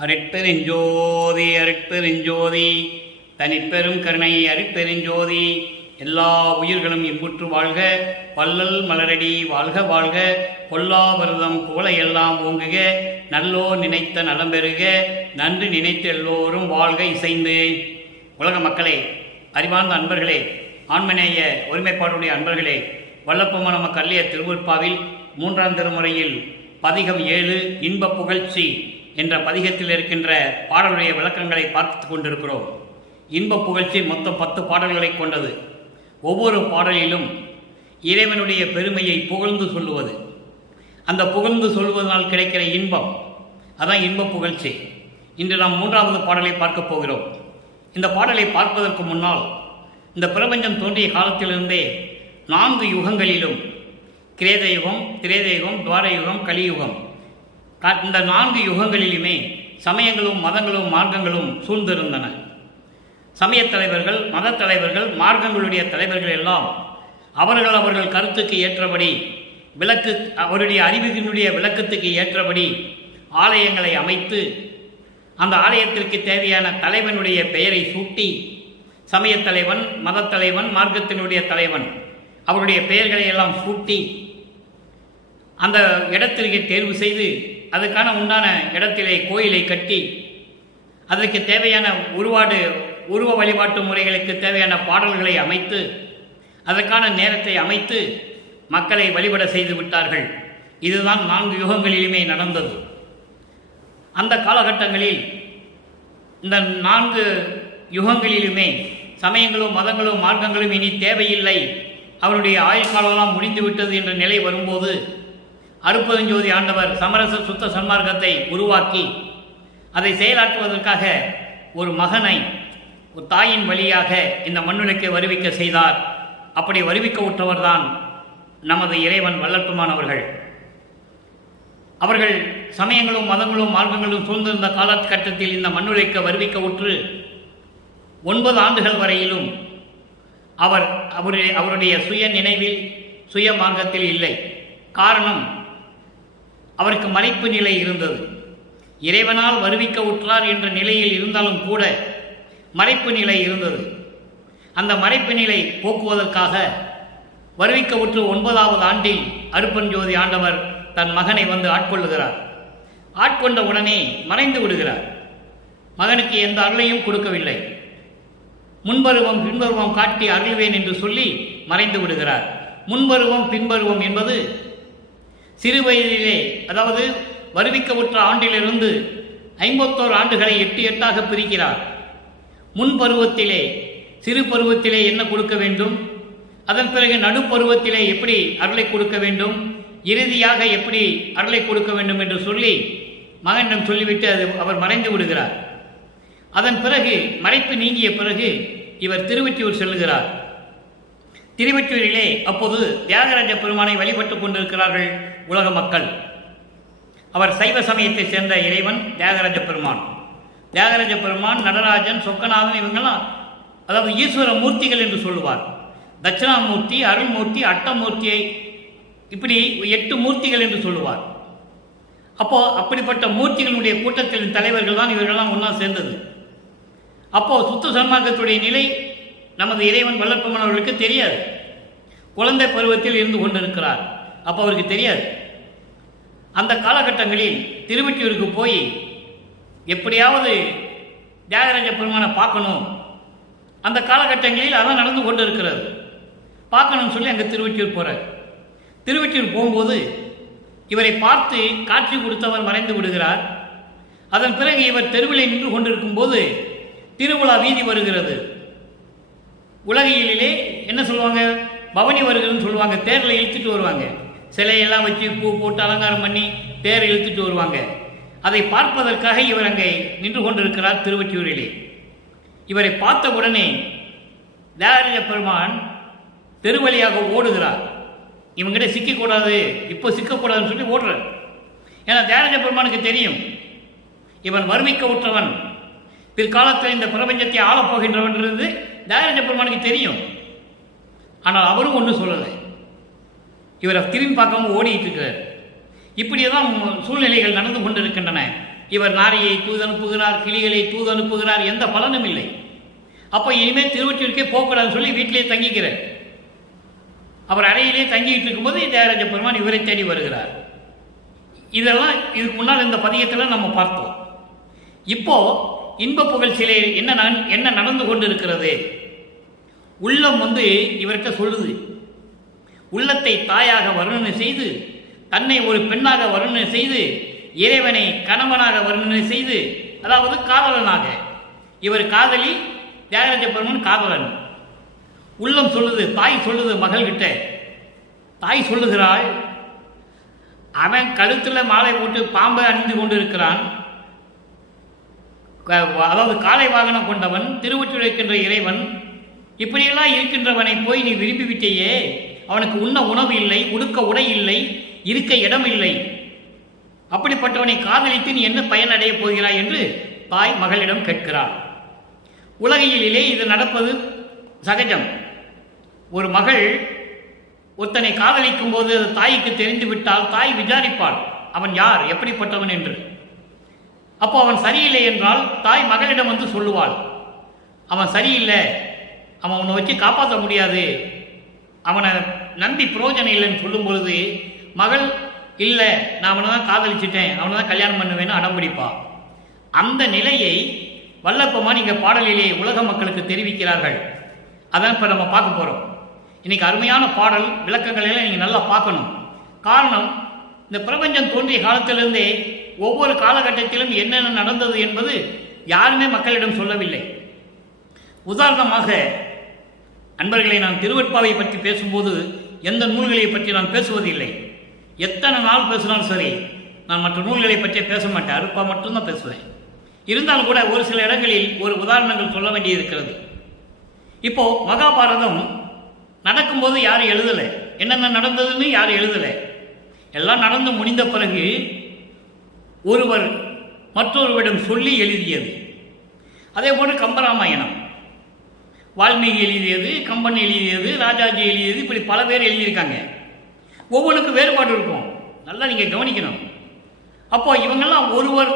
அருட்பெருஞ்சோதி அருட்பெருஞ்சோதி தனிப்பெரும் கருணை அருட்பெருஞ்சோதி. எல்லா உயிர்களும் இன்புற்று வாழ்க, வள்ளல் மலரடி வாழ்க வாழ்க, கொல்லாபரதம் கோலையெல்லாம் ஓங்குக, நல்லோ நினைத்த நலம் பெறுக, நன்று நினைத்து எல்லோரும் வாழ்க இசைந்து. உலக மக்களே, அறிவார்ந்த அன்பர்களே, ஆன்மநேய ஒருமைப்பாடுடைய அன்பர்களே, வல்லப்பமான நமக்கு அள்ளிய திருவருட்பாவில் 3ஆம் திருமுறையில் பதிகம் 7 இன்ப புகழ்ச்சி என்ற பதிகத்தில் இருக்கின்ற பாடலுடைய விளக்கங்களை பார்த்து கொண்டிருக்கிறோம். இன்ப புகழ்ச்சி மொத்தம் 10 பாடல்களை கொண்டது. ஒவ்வொரு பாடலிலும் இறைவனுடைய பெருமையை புகழ்ந்து சொல்லுவது, அந்த புகழ்ந்து சொல்வதனால் கிடைக்கிற இன்பம், அதான் இன்ப புகழ்ச்சி. இன்று நாம் 3வது பாடலை பார்க்க போகிறோம். இந்த பாடலை பார்ப்பதற்கு முன்னால், இந்த பிரபஞ்சம் தோன்றிய காலத்திலிருந்தே 4 யுகங்களிலும், கிரேதயுகம், திரேதயுகம், துவாரயுகம், கலியுகம், இந்த 4 யுகங்களிலுமே சமயங்களும் மதங்களும் மார்க்கங்களும் சூழ்ந்திருந்தன. சமயத் தலைவர்கள், மத தலைவர்கள், மார்க்கங்களுடைய தலைவர்கள் எல்லாம் அவர்கள் கருத்துக்கு ஏற்றபடி அவருடைய அறிவினுடைய விளக்கத்துக்கு ஏற்றபடி ஆலயங்களை அமைத்து, அந்த ஆலயத்திற்கு தேவையான தலைவனுடைய பெயரை சூட்டி, சமயத் தலைவன், மத தலைவன், மார்க்கத்தினுடைய தலைவன் அவருடைய பெயர்களை எல்லாம் சூட்டி அந்த இடத்திற்கு தேர்வு செய்து, அதுக்கான உண்டான இடத்திலே கோயிலை கட்டி, அதற்கு தேவையான உருவ வழிபாட்டு முறைகளுக்கு தேவையான பாடல்களை அமைத்து, அதற்கான நேரத்தை அமைத்து மக்களை வழிபட செய்து விட்டார்கள். இதுதான் 4 யுகங்களிலுமே நடந்தது. அந்த காலகட்டங்களில் இந்த 4 யுகங்களிலுமே சமயங்களும் மதங்களும் மார்க்கங்களும் இனி தேவையில்லை, அவருடைய ஆயுள் காலமெல்லாம் முடிந்துவிட்டது என்ற நிலை வரும்போது, அருட்பெருஞ்சோதி ஆண்டவர் சமரச சுத்த சன்மார்க்கத்தை உருவாக்கி அதை செயலாற்றுவதற்காக ஒரு மகனை ஒரு தாயின் வழியாக இந்த மண்ணுலகை வருவிக்க செய்தார். அப்படி வருவிக்க உற்றவர்தான் நமது இறைவன் வல்லற்பெருமானவர்கள். அவர்கள் சமயங்களும் மதங்களும் மார்க்கங்களும் சூழ்ந்திருந்த காலகட்டத்தில் இந்த மண்ணுலகை வருவிக்க உற்று 9 ஆண்டுகள் வரையிலும் அவருடைய சுய நினைவில், சுய மார்க்கத்தில் இல்லை. காரணம், அவருக்கு மறைப்பு நிலை இருந்தது. இறைவனால் வருவிக்க உற்றார் என்ற நிலையில் இருந்தாலும் கூட மறைப்பு நிலை இருந்தது. அந்த மறைப்பு நிலை போக்குவதற்காக வருவிக்க உற்று 9வது ஆண்டில் அருட்பெருஞ்சோதி ஆண்டவர் தன் மகனை வந்து ஆட்கொள்ளுகிறார். ஆட்கொண்ட உடனே மறைந்து விடுகிறார். மகனுக்கு எந்த அருளையும் கொடுக்கவில்லை. முன்பருவம் பின்பருவம் காட்டி அருள்வேன் என்று சொல்லி மறைந்து விடுகிறார். முன்பருவம் பின்பருவம் என்பது சிறு வயதிலே, அதாவது வருவிக்க உற்ற ஆண்டிலிருந்து 51 ஆண்டுகளை 8 பிரிக்கிறார். முன்பருவத்திலே, சிறு பருவத்திலே என்ன கொடுக்க வேண்டும், அதன் பிறகு நடுப்பருவத்திலே எப்படி அருளை கொடுக்க வேண்டும், இறுதியாக எப்படி அருளை கொடுக்க வேண்டும் என்று சொல்லி மகனிடம் சொல்லிவிட்டு அவர் மறைந்து விடுகிறார். அதன் பிறகு மறைப்பு நீங்கிய பிறகு இவர் திருவொற்றியூர் செல்லுகிறார். திருவொற்றியூரிலே அப்போது தியாகராஜ பெருமானை வழிபட்டுக் கொண்டிருக்கிறார்கள் உலக மக்கள். அவர் சைவ சமயத்தை சேர்ந்த இறைவன் தியாகராஜ பெருமான். தியாகராஜ பெருமான், நடராஜன், சொக்கநாதன், இவங்கெல்லாம் அதாவது ஈஸ்வர மூர்த்திகள் என்று சொல்லுவார். தட்சிணாமூர்த்தி, அருள்மூர்த்தி, அட்டமூர்த்தியை, இப்படி 8 மூர்த்திகள் என்று சொல்லுவார். அப்போ அப்படிப்பட்ட மூர்த்திகளுடைய கூட்டத்தின் தலைவர்கள் தான் இவர்களெல்லாம் ஒன்றா சேர்ந்தது. அப்போ சுத்த சன்மார்க்கத்துடைய நிலை நமது இறைவன் வல்லற்பெருமான் அவர்களுக்கு தெரியாது. குழந்தை பருவத்தில் இருந்து கொண்டிருக்கிறார். அப்போ அவருக்கு தெரியாது. அந்த காலகட்டங்களில் திருவொற்றியூருக்கு போய் எப்படியாவது தியாகராஜ பெருமானை பார்க்கணும், அந்த காலகட்டங்களில் அதான் நடந்து கொண்டு இருக்கிறது, பார்க்கணும்னு சொல்லி அங்கே திருவொற்றியூர் போகிறார். திருவொற்றியூர் போகும்போது இவரை பார்த்து காட்சி கொடுத்தவர் மறைந்து விடுகிறார். அதன் பிறகு இவர் தெருவிலே நின்று கொண்டிருக்கும் போது திருவிழா வீதி வருகிறது. உலகியலிலே என்ன சொல்லுவாங்க, பவனி வருகிறதுன்னு சொல்லுவாங்க. தேரில் இழுத்துட்டு வருவாங்க, சிலையெல்லாம் வச்சு பூ போட்டு அலங்காரம் பண்ணி தேர் இழுத்துட்டு வருவாங்க. அதை பார்ப்பதற்காக இவர் அங்கே நின்று கொண்டிருக்கிறார் திருவொற்றியூரிலே. இவரை பார்த்த உடனே தியாகராஜ பெருமான் தெருவழியாக ஓடுகிறார். இவங்கிட்ட சிக்கக்கூடாது, இப்போ சிக்கக்கூடாதுன்னு சொல்லி ஓடுறார். ஏன்னா தியாகராஜ பெருமானுக்கு தெரியும், இவன் வருவிக்க உற்றவன், பிற்காலத்தில் இந்த பிரபஞ்சத்தை ஆளப்போகின்றவன் இருந்து தியாகராஜ பெருமானுக்கு தெரியும். ஆனால் அவரும் ஒன்றும் சொல்லலை. இவரை திரும்பி பார்க்காம ஓடிட்டு இருக்கிறார். இப்படியேதான் சூழ்நிலைகள் நடந்து கொண்டிருக்கின்றன. இவர் நாரையை தூதனுப்புகிறார், கிளிகளை தூதனுப்புகிறார், எந்த பலனும் இல்லை. அப்போ இனிமேல் திருவொற்றியூருக்கே போகக்கூடாதுன்னு சொல்லி வீட்டிலே தங்கிக்கிறார். அவர் அறையிலே தங்கிட்டு இருக்கும்போது தியாகராஜ பெருமான் இவரை தேடி வருகிறார். இதெல்லாம் இதுக்கு முன்னால் இந்த பதியத்தில் நம்ம பார்த்தோம். இப்போ இன்ப புகழ்ச்சியிலே என்ன நடந்து கொண்டு இருக்கிறது? உள்ளம் இவர்கிட்ட சொல்லுது. உள்ளத்தை தாயாக வர்ணனை செய்து, தன்னை ஒரு பெண்ணாக வர்ணனை செய்து, இறைவனை கணவனாக வர்ணனை செய்து, அதாவது காதலனாக. இவர் காதலி, தியாகராஜ பெருமான் காதலன். உள்ளம் சொல்லுது, தாய் சொல்லுது மகள்கிட்ட. தாய் சொல்லுகிறாள், அவன் கழுத்தில் மாலை போட்டு பாம்பை அணிந்து கொண்டு இருக்கிறான். அதாவது காலை வாகனம் கொண்டவன், திருவொற்றியூர் இருக்கின்ற இறைவன். இப்படியெல்லாம் இருக்கின்றவனை போய் நீ விரும்பிவிட்டேயே, அவனுக்கு உண்ண உணவு இல்லை, உடுக்க உடை இல்லை, இருக்க இடம் இல்லை. அப்படிப்பட்டவனை காதலித்து நீ என்ன பயனடைய போகிறாய் என்று தாய் மகளிடம் கேட்கிறாள். உலகிலே இது நடப்பது சகஜம். ஒரு மகள் ஒருத்தனை காதலிக்கும் போது அது தாய்க்கு தெரிந்து விட்டால் தாய் விசாரிப்பாள், அவன் யார், எப்படிப்பட்டவன் என்று. அப்போ அவன் சரியில்லை என்றால் தாய் மகளிடம் சொல்லுவாள், அவன் சரியில்லை, அவன் உன்னை வச்சு காப்பாற்ற முடியாது, அவனை நம்பி புரோஜனம் இல்லைன்னு சொல்லும் பொழுது மகள் இல்லை, நான் அவனை தான் காதலிச்சிட்டேன், அவனை தான் கல்யாணம் பண்ணுவேன்னு அடம்பிடிப்பா. அந்த நிலையை வல்லற்பெருமான் இங்கே பாடலிலே உலக மக்களுக்கு தெரிவிக்கிறார்கள். அதான் இப்போ நம்ம பார்க்க போகிறோம். இன்னைக்கு அருமையான பாடல் விளக்கங்களெல்லாம் நீங்கள் நல்லா பார்க்கணும். காரணம், இந்த பிரபஞ்சம் தோன்றிய காலத்திலிருந்தே ஒவ்வொரு காலகட்டத்திலும் என்னென்ன நடந்தது என்பது யாருமே மக்களிடம் சொல்லவில்லை. உதாரணமாக அன்பர்களை, நான் திருவெட்பாவை பற்றி பேசும்போது எந்த நூல்களை பற்றி நான் பேசுவதில்லை. எத்தனை நாள் பேசினாலும் சரி, நான் மற்ற நூல்களை பற்றி பேச மாட்டேன், அருப்பா மட்டும்தான் பேசுவேன். இருந்தாலும் கூட ஒரு சில இடங்களில் ஒரு உதாரணங்கள் சொல்ல வேண்டியிருக்கிறது. இப்போ மகாபாரதம் நடக்கும்போது யாரும் எழுதலை, என்னென்ன நடந்ததுன்னு யாரும் எழுதலை. எல்லாம் நடந்து முடிந்த பிறகு ஒருவர் மற்றொருவரிடம் சொல்லி எழுதியது. அதே போன்று கம்பராமாயணம் வால்மீகி எழுதியது, கம்பன் எழுதியது, ராஜாஜி எழுதியது, இப்படி பல பேர் எழுதியிருக்காங்க. ஒவ்வொன்றுக்கும் வேறுபாடு இருக்கும், நல்லா நீங்கள் கவனிக்கணும். அப்போ இவங்கெல்லாம் ஒருவர்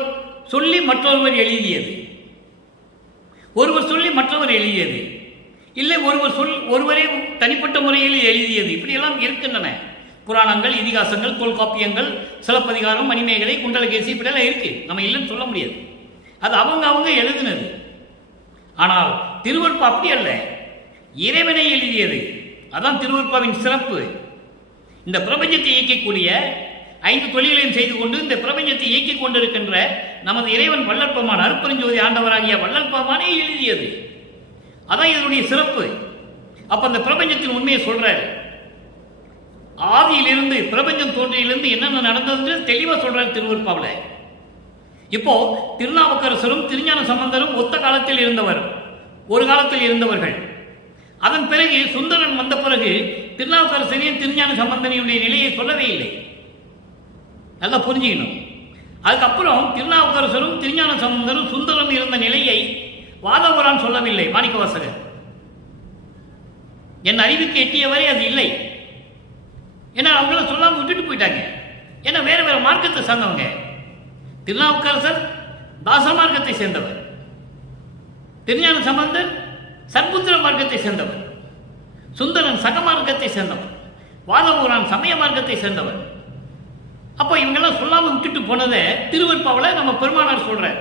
சொல்லி மற்றொருவர் எழுதியது, ஒருவர் சொல்லி மற்றவர் எழுதியது, இல்லை ஒருவரே தனிப்பட்ட முறையில் எழுதியது, இப்படியெல்லாம் இருக்கின்றன. புராணங்கள், இதிகாசங்கள், தொல்காப்பியங்கள், சிலப்பதிகாரம், மணிமேகலை, குண்டலகேசி, இப்படியெல்லாம் இருக்கு. நம்ம இல்லைன்னு சொல்ல முடியாது, அது அவங்க எழுதினது. ஆனால் திருவெட்பா அப்படி அல்ல, இறைவனை எழுதியது. அதான் திருவெட்பாவின் சிறப்பு. இந்த பிரபஞ்சத்தை இயக்கக்கூடிய 5 தொழில்களையும் செய்து கொண்டு இந்த பிரபஞ்சத்தை இயக்கிக் கொண்டிருக்கின்ற நமது இறைவன் வல்லற்பெருமான், அருட்பெருஞ்சோதி ஆண்டவராகிய வல்லற்பெருமானே எழுதியது. அதான் இதனுடைய சிறப்பு. அப்ப அந்த பிரபஞ்சத்தின் உண்மையை சொல்றாரு. ஆதியிலிருந்து, பிரபஞ்சம் தோன்றியிலிருந்து என்னென்ன நடந்தது தெளிவா சொல்றாரு திருவெட்பாவில். இப்போ திருநாவுக்கரசரும் திருஞான சம்பந்தரும் ஒத்த காலத்தில் இருந்தவர், ஒரு காலத்தில் இருந்தவர்கள். அதன் பிறகு சுந்தரன் வந்த பிறகு திருநாவுக்கரசரையும் திருஞான சம்பந்தனுடைய நிலையை சொல்லவே இல்லை. நல்லா புரிஞ்சுக்கணும். அதுக்கப்புறம் திருநாவுக்கரசரும் திருஞான சம்பந்தரும் சுந்தரம் இருந்த நிலையை வாதவரான் சொல்லவில்லை. மாணிக்கவாசகர் என் அறிவுக்கு எட்டியவரை அது இல்லை. ஏன்னா அவங்கள சொல்லாமல் விட்டுட்டு போயிட்டாங்க. ஏன்னா வேற வேற மார்க்கத்தை சார்ந்தவங்க. திருநாவுக்கரசர் தாச மார்க்கத்தை சேர்ந்தவர், திருஞான சம்பந்தர் சர்புத்திர மார்க்கத்தை சேர்ந்தவர், சுந்தரன் சக மார்க்கத்தை சேர்ந்தவர், வாதவூரான் சமய மார்க்கத்தை சேர்ந்தவர். அப்போ இவங்கெல்லாம் சொல்லாமல் விட்டுட்டு போனதை திருவெட்பாவில் நம்ம பெருமானார் சொல்றார்,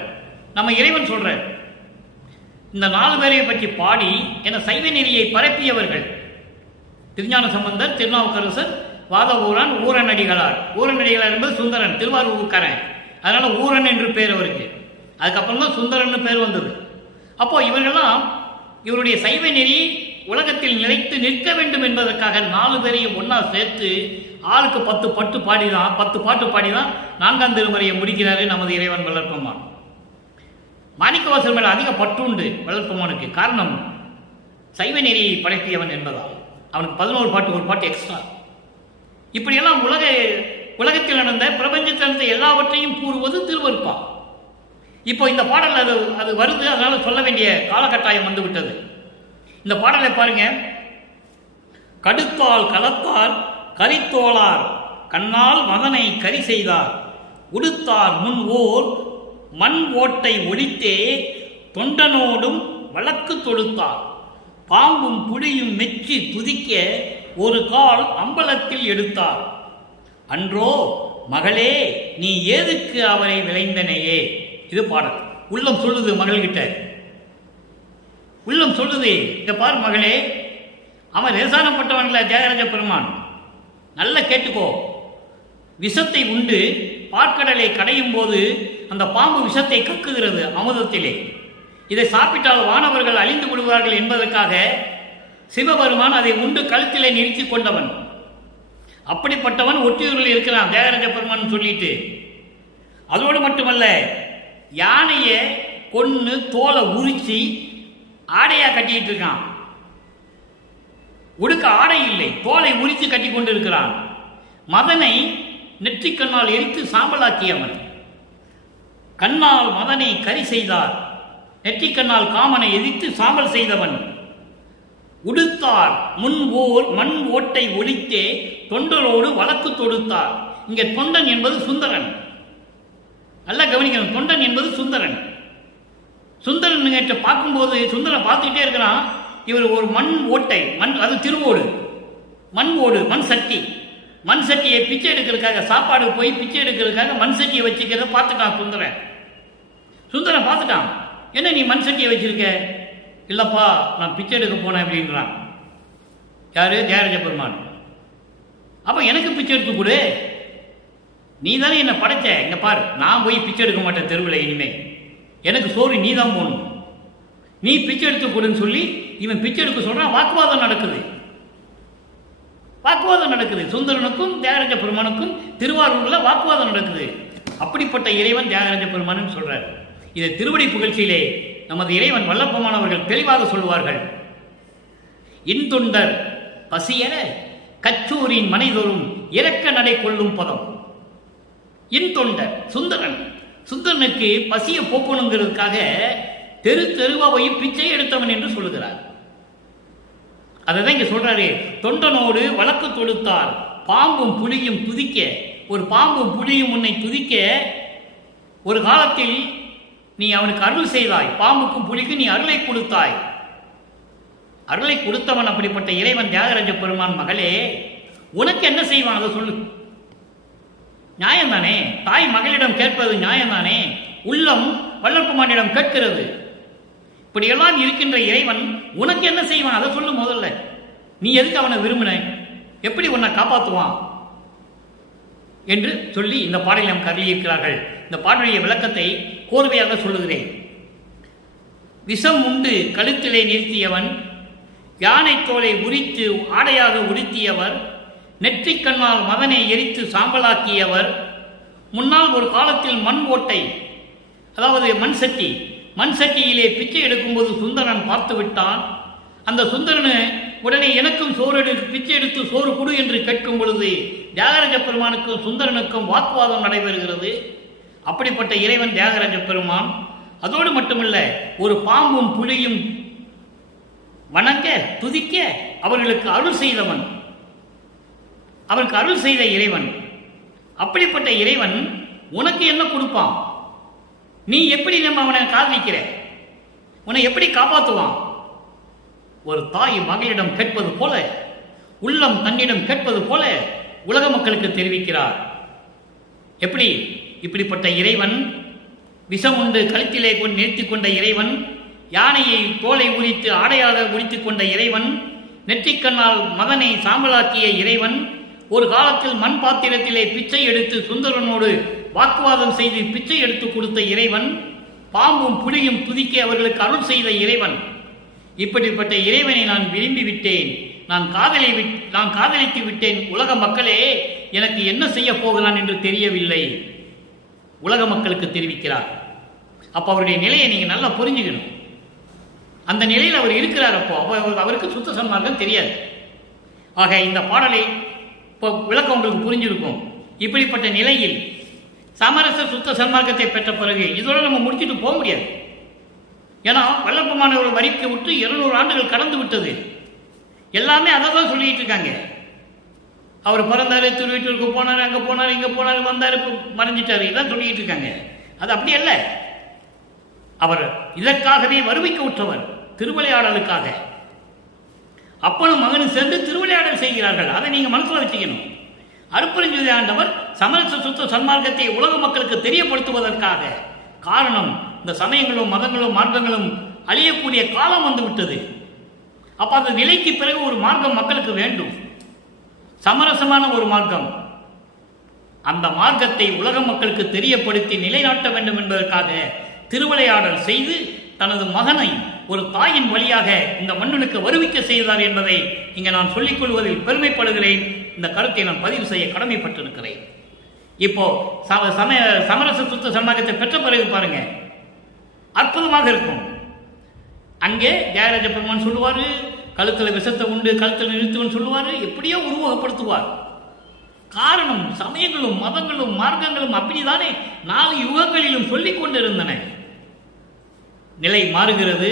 நம்ம இறைவன் சொல்றார். இந்த 4 பேரை பற்றி பாடி என சைவ நெறியை பரப்பியவர்கள் திருஞான சம்பந்தர், திருநாவுக்கரசர், வாதவூரான், ஊரனடிகளார். ஊரனடிகளார் என்பது சுந்தரன், திருவாரூர்காரன், அதனால ஊரன் என்று பேர் அவருக்கு. அதுக்கப்புறம் தான் சுந்தரன் பேர் வந்தது. அப்போ இவர்கள்லாம் இவருடைய சைவ நெறி உலகத்தில் நிலைத்து நிற்க வேண்டும் என்பதற்காக 4 பேரையும் ஒன்னா சேர்த்து ஆளுக்கு 10 பாட்டு பாடிதான் 4ஆம் திருமுறையை முடிக்கிறாரு நமது இறைவன் வல்லற்பெருமான். மாணிக்கவாசகர் மேல அதிக பற்று உண்டு வல்லற்பெருமானுக்கு. காரணம், சைவ நெறியை படைப்பியவன் என்பதால் அவனுக்கு 11 பாட்டு, ஒரு பாட்டு எக்ஸ்ட்ரா. இப்படியெல்லாம் உலகத்தில் நடந்த பிரபஞ்சத்தில் நடந்த எல்லாவற்றையும் கூறுவது திருவெட்பா. இப்போ இந்த பாடல் அது வருது, அதனால சொல்ல வேண்டிய காலகட்டாயம் வந்து விட்டது. இந்த பாடலை பாருங்க. கடுத்தால் களத்தார் கரித்தோளார் கண்ணால் மதனை கரி செய்தார், உடுத்தார் முன் ஓர் மண் ஓட்டை ஒழித்தே தொண்டனோடும் வழக்கு தொடுத்தார். பாம்பும் புலியும் மெச்சி துதிக்க ஒரு கால் அம்பலத்தில் எடுத்தார். அன்றோ மகளே நீ ஏதுக்கு அவரை விளைந்தனையே. இது பாடல். உள்ளம் சொல்லுது மகள்கிட்ட, உள்ளம் சொல்லுது, இந்த பார் மகளே, அவன் லேசானப்பட்டவன்ல தியாகராஜ பெருமான், நல்ல கேட்டுக்கோ. விஷத்தை உண்டு பார்க்கடலை கடையும் போது அந்த பாம்பு விஷத்தை கக்குகிறது அமுதத்திலே. இதை சாப்பிட்டால் வானவர்கள் அழிந்து விடுவார்கள் என்பதற்காக சிவபெருமான் அதை உண்டு கழுத்திலே நிறுத்தி கொண்டவன். அப்படிப்பட்டவன் ஒற்றியூரில் இருக்கிறான் தியாகராஜ பெருமான் சொல்லிட்டு. அதோடு மட்டுமல்ல, யானையை கொன்று தோலை உரிச்சி ஆடையா கட்டிட்டு இருக்கான். உடுக்க ஆடை இல்லை, தோலை உரித்து கட்டி கொண்டு இருக்கிறான். மதனை நெற்றிக்கண்ணால் எரித்து சாம்பலாக்கியவன். கண்ணால் மதனை கரி செய்தார், நெற்றிக்கண்ணால் காமனை எரித்து சாம்பல் செய்தவன். உடுத்தார் முன் ஓர் மண் ஓட்டை ஒழித்தே தொண்டரோடு வழக்கு தொடுத்தார். இங்கே தொண்டன் என்பது சுந்தரன். நல்லா கவனிக்கணும், தொண்டன் என்பது சுந்தரன். சுந்தரன் கிட்ட பார்க்கும்போது சுந்தரன் பார்த்துக்கிட்டே இருக்கிறான். இவர் ஒரு மண் ஓட்டை, மண், அது திருவோடு, மண் ஓடு, மண் சட்டி. மண் சட்டியை பிச்சை எடுக்கிறதுக்காக, சாப்பாடு போய் பிச்சை எடுக்கிறதுக்காக மண் சட்டியை வச்சுக்கிறத பார்த்துட்டான் சுந்தரன். சுந்தரன் பார்த்துட்டான், என்ன நீ மண் சட்டியை வச்சிருக்க? இல்லப்பா நான் பிச்சை எடுக்க போனேன் அப்படின்றான். யாரு? தியாகராஜ பெருமான். அப்ப எனக்கு பிச்சை எடுத்து கொடு, நீ தானே என்னை படைச்ச. இங்க பாரு, நான் போய் பிச்சை எடுக்க மாட்டேன் தெருவில், இனிமே எனக்கு சோறு நீ தான் போகணும், நீ பிச்சை எடுத்து கொடுன்னு சொல்லி இவன் பிச்சை எடுக்க சொல்றான். வாக்குவாதம் நடக்குது, வாக்குவாதம் நடக்குது. சுந்தரனுக்கும் தியாகராஜ பெருமானுக்கும் திருவாரூர்ல வாக்குவாதம் நடக்குது. அப்படிப்பட்ட இறைவன் தியாகராஜ பெருமான் சொல்றார். இதை திருவடி புகழ்ச்சியிலே நமது இறைவன் வல்லப்பமானவர்கள் தெளிவாக சொல்லுவார்கள். இன்தொண்டர் பசியர கச்சூரின் மனைதொரும் இறக்க நடை கொள்ளும் பதம். இன்தொண்டர் சுந்தரன், சுந்தரனுக்கு பசிய போக்கணுங்கிறதுக்காக தெரு தெருவா போய் பிச்சை எடுத்தவன் என்று சொல்லுகிறார். அதான் இங்க சொல்றாரு, தொண்டனோடு வழக்கு தொடுத்தார். பாம்பும் புலியும் துதிக்க, ஒரு பாம்பும் புலியும் உன்னை துதிக்க ஒரு காலத்தில் நீ அவனுக்கு அருள் செய்தாய். பாம்புக்கும் புலிக்கும் நீ அருளை கொடுத்தாய். அருளை கொடுத்தவன் அப்படிப்பட்ட இறைவன் தியாகராஜ பெருமான். மகளே உனக்கு என்ன செய்வான் அதை சொல்லு. நியாயம்தானே? தாய் மகளிடம் கேட்பது நியாயம்தானே? உள்ளம் வல்லப்பமானிடம் கேட்கிறது. இப்படியெல்லாம் இருக்கின்ற இறைவன் உனக்கு என்ன செய்வான் அதை சொல்லு முதல்ல. நீ எதுக்கு அவனை விரும்பின, எப்படி உன்னை காப்பாற்றுவான் என்று சொல்லி இந்த பாடலை நாம் கருதியிருக்கிறார்கள். இந்த பாடலுடைய விளக்கத்தை கோர்வையாக சொல்லுகிறேன். விஷம் உண்டு கழுத்திலே நிறுத்தியவன், யானை தோலை உரித்து ஆடையாக உடுத்தியவர், நெற்றிக்கண்ணால் மதனை எரித்து சாம்பலாக்கியவர், முன்னால் ஒரு காலத்தில் மண் ஓட்டை, அதாவது மண் சட்டி, மண் சட்டியிலே பிச்சை எடுக்கும்போது சுந்தரன் பார்த்து விட்டான். அந்த சுந்தரனு உடனே எனக்கும் சோறு பிச்சை எடுத்து சோறு கொடு என்று கேட்கும் பொழுது தியாகராஜ பெருமானுக்கும் சுந்தரனுக்கும் வாக்குவாதம் நடைபெறுகிறது. அப்படிப்பட்ட இறைவன் தியாகராஜ பெருமான். அதோடு மட்டுமல்ல, ஒரு பாம்பும் புலியும் வணங்க துதிக்க அவர்களுக்கு அருள் செய்தவன், அவருக்கு அருள் செய்த இறைவன். அப்படிப்பட்ட இறைவன் உனக்கு என்ன கொடுப்பான்? நீ எப்படி நம்ம அவனை காதலிக்கிற? உன்னை எப்படி காப்பாற்றுவான்? ஒரு தாய் மகளிடம் கேட்பது போல, உள்ளம் தன்னிடம் கேட்பது போல உலக மக்களுக்கு தெரிவிக்கிறார். எப்படி? இப்படிப்பட்ட இறைவன், விஷம் உண்டு கழுத்திலே கொண்டு நிறுத்தி கொண்ட இறைவன், யானையை தோலை உரித்து ஆடையாக உரித்து கொண்ட இறைவன், நெற்றிக்கண்ணால் மதனை சாம்பலாக்கிய இறைவன், ஒரு காலத்தில் மண் பாத்திரத்திலே பிச்சை எடுத்து சுந்தரனோடு வாக்குவாதம் செய்து பிச்சை எடுத்து கொடுத்த இறைவன், பாம்பும் புலியும் துதிக்க அவர்களுக்கு அருள் செய்த இறைவன். இப்படிப்பட்ட இறைவனை நான் விரும்பி விட்டேன், நான் காதலித்து விட்டேன். உலக மக்களே எனக்கு என்ன செய்ய போகிறான் என்று தெரியவில்லை, உலக மக்களுக்கு தெரிவிக்கிறார். அப்போ அவருடைய நிலையை நீங்கள் நல்லா புரிஞ்சுக்கணும். அந்த நிலையில் அவர் இருக்கிறார். அப்போ அவருக்கு சுத்த சன்மார்க்கம் தெரியாது. ஆக இந்த பாடலை இப்போ விளக்கம் உங்களுக்கு புரிஞ்சிருக்கும். இப்படிப்பட்ட நிலையில் சமரச சுத்த சன்மார்க்கத்தை பெற்ற பிறகு இதோட நம்ம முடிச்சுட்டு போக முடியாது. ஏன்னா வல்லப்பமானவர்கள் வரிக்க விட்டு 200 ஆண்டுகள் கடந்து விட்டது. எல்லாமே அதை தான் சொல்லிட்டு இருக்காங்க. அவர் பிறந்தாரு, திருவீட்டூருக்கு போனார், அங்கே போனார், இங்கே போனார், வந்தார், இப்போ மறைஞ்சிட்டாரு, இதான் சொல்லிட்டு இருக்காங்க. அது அப்படி அல்ல. அவர் இதற்காகவே வருவிக்க உற்றவர், திருவிளையாடலுக்காக. அப்பனும் மகனும் சேர்ந்து திருவிளையாடல் செய்கிறார்கள். அதை நீங்க மனசுல வச்சுக்கணும். அருட்பெருஞ்சோதி ஆண்டவர் சமரச சுத்த சன்மார்க்கத்தை உலக மக்களுக்கு தெரியப்படுத்துவதற்காக. காரணம், இந்த சமயங்களும் மதங்களும் மார்க்கங்களும் அழியக்கூடிய காலம் வந்து விட்டது. அப்ப அந்த நிலைக்கு பிறகு ஒரு மார்க்கம் மக்களுக்கு வேண்டும், சமரசமான ஒரு மார்க்கம். அந்த மார்க்கத்தை உலக மக்களுக்கு தெரியப்படுத்தி நிலைநாட்ட வேண்டும் என்பதற்காக திருவிளையாடல் செய்து தனது மகனை ஒரு தாயின் வழியாக இந்த மண்ணுக்கு வருவிக்க செய்தார் என்பதை இங்கே நான் சொல்லிக் கொள்வதில் பெருமைப்படுகிறேன். இந்த கருத்தை நான் பதிவு செய்ய கடமைப்பட்டிருக்கிறேன். இப்போ சமரச சுத்த சன்மார்க்கத்தை பெற்ற பிறகு பாருங்க, அற்புதமாக இருக்கும். அங்கே தியாகராஜ பெருமான் சொல்லுவாரு, கழுத்தில் விஷத்தை உண்டு கழுத்தில் நிறுத்துவன் சொல்லுவாரு, எப்படியோ உருவகப்படுத்துவார். காரணம், சமயங்களும் மதங்களும் மார்க்கங்களும் அப்படித்தானே 4 யுகங்களிலும் சொல்லிக் கொண்டிருந்தன. நிலை மாறுகிறது.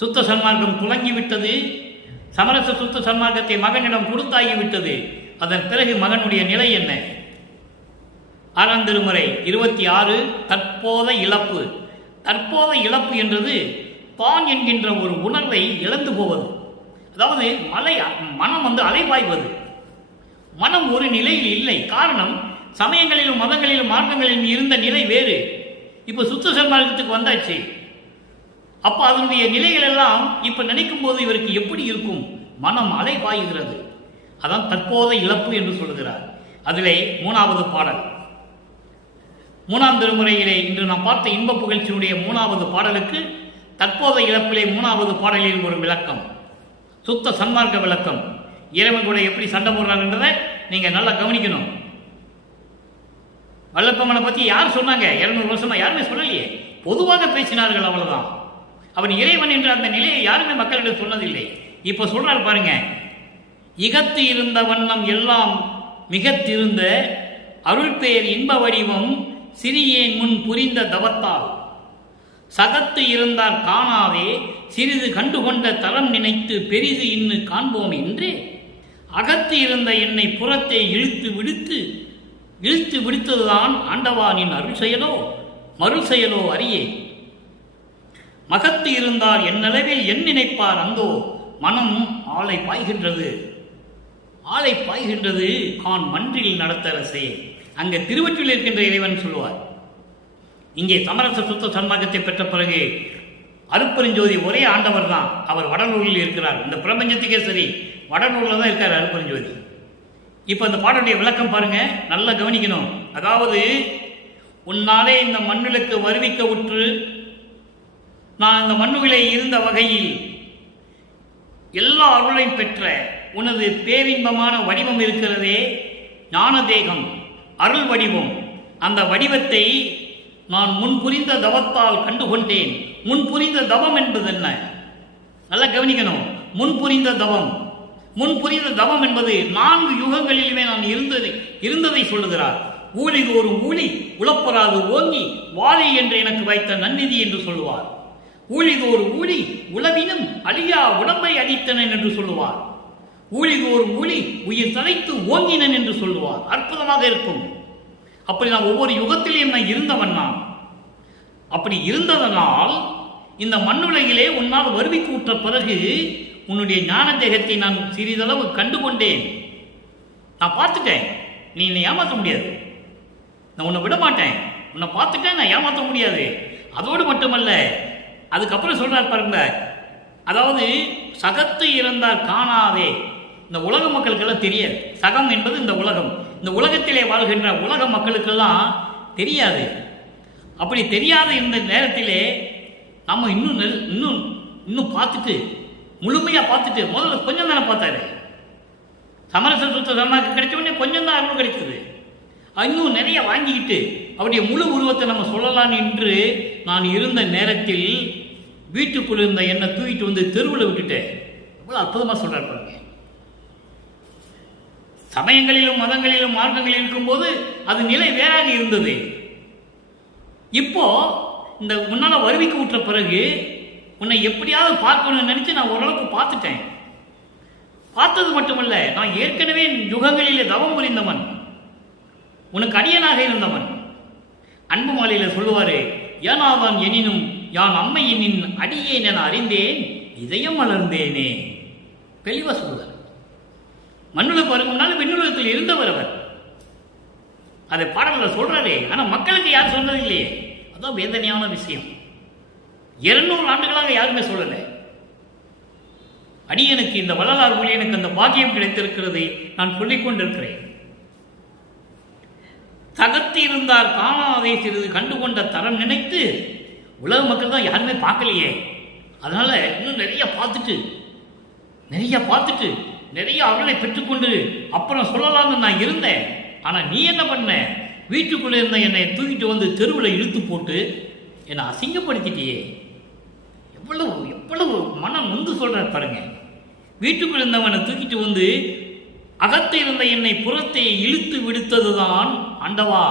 சுத்த சன்மார்க்கம் துலங்கிவிட்டது. சமரச சுத்த சன்மார்க்கத்தை மகனிடம் கொடுத்தாகிவிட்டது. அதன் பிறகு மகனுடைய நிலை என்ன? 6ஆம் திருமுறை 26 தற்போத இழப்பு. தற்போத இழப்பு என்றது தான் என்கின்ற ஒரு உணர்வை இழந்து போவது. அதாவது மனம் அலைபாய்வது. மனம் ஒரு நிலையில் இல்லை. காரணம், சமயங்களிலும் மதங்களிலும் மார்க்கங்களிலும் இருந்த நிலை வேறு. இப்ப சுத்த சன்மார்க்கத்துக்கு வந்தாச்சு. அப்ப அதனுடைய நிலைகள் எல்லாம் இப்ப நினைக்கும் போது இவருக்கு எப்படி இருக்கும்? மனம் அலைபாய்கிறது. அதான் தற்போத இழப்பு என்று சொல்கிறார். அதிலே 3வது பாடல், 3ஆம் திருமுறையிலே இன்று நாம் பார்த்த இன்ப புகழ்ச்சியினுடைய 3வது பாடலுக்கு தற்போத இழப்பிலே 3வது பாடலில் ஒரு விளக்கம், சுத்த சன்மார்க்க விளக்கம். இறைவன் கூட எப்படி சண்டை போடுறாங்கன்றதை நீங்க நல்லா கவனிக்கணும். வல்லப்பம்மனை பத்தி யார் சொன்னாங்க? 200 வருஷமா யாருமே சொல்லலையே, பொதுவாக பேசினார்கள், அவ்வளவுதான். அவன் இறைவன் என்ற அந்த நிலையை யாருமே மக்களிடம் சொன்னதில்லை. இப்ப சொல்றாரு பாருங்க, இகத்து இருந்த வண்ணம் எல்லாம் மிகத்திருந்த அருள் பெயர் இன்ப வடிவம் சிறியேன் முன் புரிந்த தவத்தால் சகத்து இருந்தார் காணாதே சிறிது கண்டுகொண்ட தரம் நினைத்து பெரிது இன்னு காண்போம் என்று அகத்து இருந்த என்னை புறத்தை இழுத்து விடுத்ததுதான் ஆண்டவானின் அருள் செயலோ மறு செயலோ அறியே. மகத்து இருந்தார் என்னளவில் என் நினைப்பார் அந்தோ மனம் ஆளை பாய்கின்றது கான் மன்றில் நடத்தரசே. அங்கே திருவற்றில் இருக்கின்ற இறைவன் சொல்லுவார். இங்கே சமரச சுத்த சன்மார்க்கத்தை பெற்ற பிறகு அருட்பெருஞ்சோதி ஒரே ஆண்டவர் தான். அவர் வடலூரில் இருக்கிறார். இந்த பிரபஞ்சத்துக்கே சரி, வடலூரில் தான் இருக்கார் அருட்பெருஞ்சோதி. இப்போ இந்த பாடலுடைய விளக்கம் பாருங்க, நல்லா கவனிக்கணும். அதாவது, உன்னாலே இந்த மண்ணுக்கு வருவிக்க உற்று நான் இந்த மண்ணுவிலே இருந்த வகையில் எல்லா அருளையும் பெற்ற உனது பேரின்பமான வடிவம் இருக்கிறதே, ஞான தேகம், அருள் வடிவம். அந்த வடிவத்தை நான் முன் புரிந்த தவத்தால் கண்டுகொண்டேன். முன் புரிந்த தவம் என்பது என்ன? நல்லா கவனிக்கணும். முன் புரிந்த தவம் என்பது 4 யுகங்களிலுமே நான் இருந்ததை சொல்லுகிறார். ஊழிது ஒரு ஊழி உழப்பராது ஓங்கி வாழை என்று எனக்கு வைத்த நன்னிதி என்று சொல்லுவார். ஊழிது ஒரு ஊழி உளவினும் அழியா உடம்பை அடித்தனன் என்று சொல்லுவார். ஊழிது ஒரு ஊழி உயிர் தலைத்து ஓங்கினன் என்று சொல்லுவார். அற்புதமாக இருக்கும். அப்படி நான் ஒவ்வொரு யுகத்திலேயும் நான் இருந்தவன். நான் அப்படி இருந்ததனால் இந்த மண்ணுலகிலே உன்னால் வருவிக்கு உற்ற பிறகு உன்னுடைய ஞான தேகத்தை நான் சிறிதளவு கண்டுகொண்டேன். நான் பார்த்துட்டேன். நீ என்னை ஏமாற்ற முடியாது. நான் உன்னை விட மாட்டேன். உன்னை பார்த்துட்டேன், நான் ஏமாற்ற முடியாது. அதோடு மட்டுமல்ல, அதுக்கப்புறம் சொல்றார் பாருங்க, அதாவது சகத்து இருந்தால் காணாதே. இந்த உலக மக்களுக்கெல்லாம் தெரியாது. சகம் என்பது இந்த உலகம். இந்த உலகத்திலே வாழ்கின்ற உலக மக்களுக்கெல்லாம் தெரியாது. அப்படி தெரியாத இந்த நேரத்திலே நம்ம இன்னும் பார்த்துட்டு, முழுமையா பார்த்துட்டு, முதல்ல கொஞ்சம் தானே பார்த்தாரு. சமரச சுத்த சன்மார்க்கம் கிடைச்ச உடனே கொஞ்சம் தான் அருள் கிடைச்சது. இன்னும் நிறைய வாங்கிக்கிட்டு அவருடைய முழு உருவத்தை நம்ம சொல்லலாம் என்று நான் இருந்த நேரத்தில் வீட்டுக்குள்ள இருந்த என்னை தூக்கிட்டு வந்து தெருவில் விட்டுட்டேன். அவ்வளவு அற்புதமா சொல்றாரு பாருங்க. சமயங்களிலும் மதங்களிலும் மார்க்கங்களில் இருக்கும்போது அது நிலை வேறாக இருந்தது. இப்போ இந்த உன்னால வருவிக்கு விட்ட பிறகு உன்னை எப்படியாவது பார்க்கணும்னு நினைச்சு நான் ஓரளவுக்கு பார்த்துட்டேன். பார்த்தது மட்டுமல்ல, நான் ஏற்கனவே யுகங்களிலே தவம் புரிந்தவன், உனக்கு அடியனாக இருந்தவன். அன்பு மாலையில சொல்லுவாரு, ஏனாதான் எனினும் யான் அம்மையினின் அடியேன் என அறிந்தேன் இதயம் மலர்ந்தேனே. தெளிவா சொல்லுவார். மண்ணுலகம் வரும் முன்னால் விண்ணுலகத்தில் இருந்தவர் அவர். அதை பாடல்கள் சொல்றாரே, ஆனா மக்களுக்கு யாரும் சொன்னது இல்லையே. அதான் வேதனையான விஷயம். 200 ஆண்டுகளாக யாருமே சொல்லல. அடியனுக்கு இந்த வள்ளலார் ஊழியனுக்கு அந்த பாக்கியம் கிடைத்திருக்கிறது. நான் சொல்லிக் கொண்டிருக்கிறேன். தகத்து இருந்தார் காணாதை சிறிது கண்டுகொண்ட தரம் நினைத்து உலக மக்கள் தான் யாருமே பார்க்கலையே. அதனால இன்னும் நிறைய பார்த்துட்டு நிறைய அருளை பெற்றுக்கொண்டு அப்புறம் சொல்லலாம்னு நான் இருந்தேன். ஆனா நீ என்ன பண்ண? வீட்டுக்குள்ள இருந்த என்னை தூக்கிட்டு வந்து தெருவில் இழுத்து போட்டு என்னை அசிங்கப்படுத்திட்டியே. எவ்வளவு எவ்வளவு மனம் நொந்து சொல்ற பாருங்க. வீட்டுக்குள் இருந்தவனை தூக்கிட்டு வந்து அகத்தை இருந்த என்னை புறத்தை இழுத்து விடுத்ததுதான் ஆண்டவா,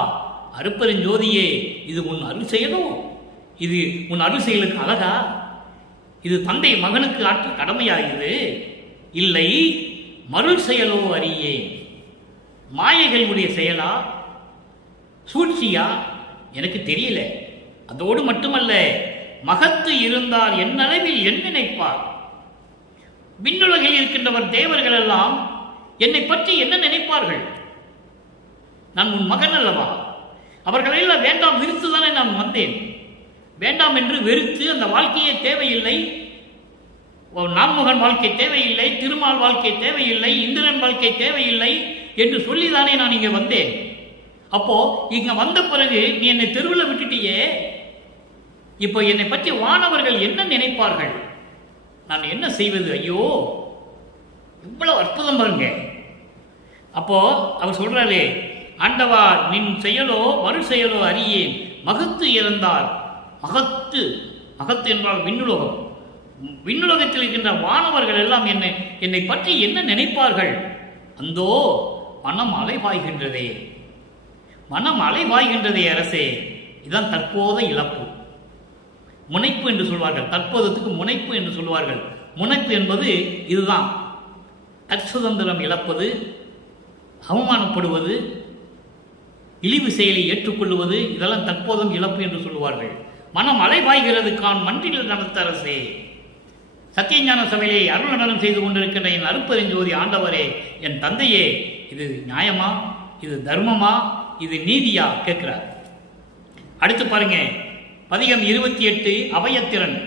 அருட்பெருஞ்சோதியே, இது உன் அருள் செயலோ? இது உன் அருள் செயலுக்கு அழகா? இது தந்தை மகனுக்கு ஆற்று கடமையாகிறது? இல்லை, மருள் செயலோ அறியே. மாயைகளுடைய செயலா, சூழ்ச்சியா? எனக்கு தெரியல. அதோடு மட்டுமல்ல, மகத்து இருந்தால் என்னளவில் என்ன நினைப்பார்? விண்ணுலகில் இருக்கின்றவர் தேவர்கள் எல்லாம் என்னை பற்றி என்ன நினைப்பார்கள்? நான் உன் மகன் அல்லவா? அவர்களெல்லாம் வேண்டாம் வெறுத்துதானே நான் வந்தேன். வேண்டாம் என்று வெறுத்து அந்த வாழ்க்கையே தேவையில்லை, நான்முகன் வாழ்க்கை தேவையில்லை, திருமால் வாழ்க்கை தேவையில்லை, இந்திரன் வாழ்க்கை தேவையில்லை என்று சொல்லிதானே நான் இங்கே வந்தேன். அப்போ இங்க வந்த பிறகு நீ என்னை தெருவில் விட்டுட்டியே. இப்போ என்னை பற்றி வானவர்கள் என்ன நினைப்பார்கள்? நான் என்ன செய்வது? ஐயோ, இவ்வளவு அற்புதம் பாருங்க. அப்போ அவர் சொல்றாரு, ஆண்டவா, நின் செயலோ மறு செயலோ அறியேன். மகத்து இறந்தார். மகத்து மகத்து என்றால் விண்ணுலகம். விண்ணுலகத்தில் இருக்கின்ற வானவர்கள் எல்லாம் என்னை பற்றி என்ன நினைப்பார்கள்? அந்தோ மனம் அலைவாய்கின்றதே, மனம் அலைவாய்கின்றதே அரசே. இதுதான் தற்போத இழப்பு. முனைப்பு என்று சொல்வார்கள். தற்போதத்துக்கு முனைப்பு என்று சொல்வார்கள். முனைப்பு என்பது இதுதான். தற்சுதந்திரம் இழப்பது, அவமானப்படுவது, இழிவு செயலை ஏற்றுக்கொள்வது, இதெல்லாம் தற்போதும் இழப்பு என்று சொல்லுவார்கள். மனம் அலைவாய்கிறது கான் மன்றில் நடத்த அரசே. சத்தியஞான சபையிலே அருள் நடனம் செய்து கொண்டிருக்கின்ற என் அருட்பெருஞ்சோதி ஆண்டவரே, என் தந்தையே, இது நியாயமா? இது தர்மமா? இது நீதியா? கேட்கிறார். அடுத்து பாருங்க, பதிகம் 28 அபயத்திறன்.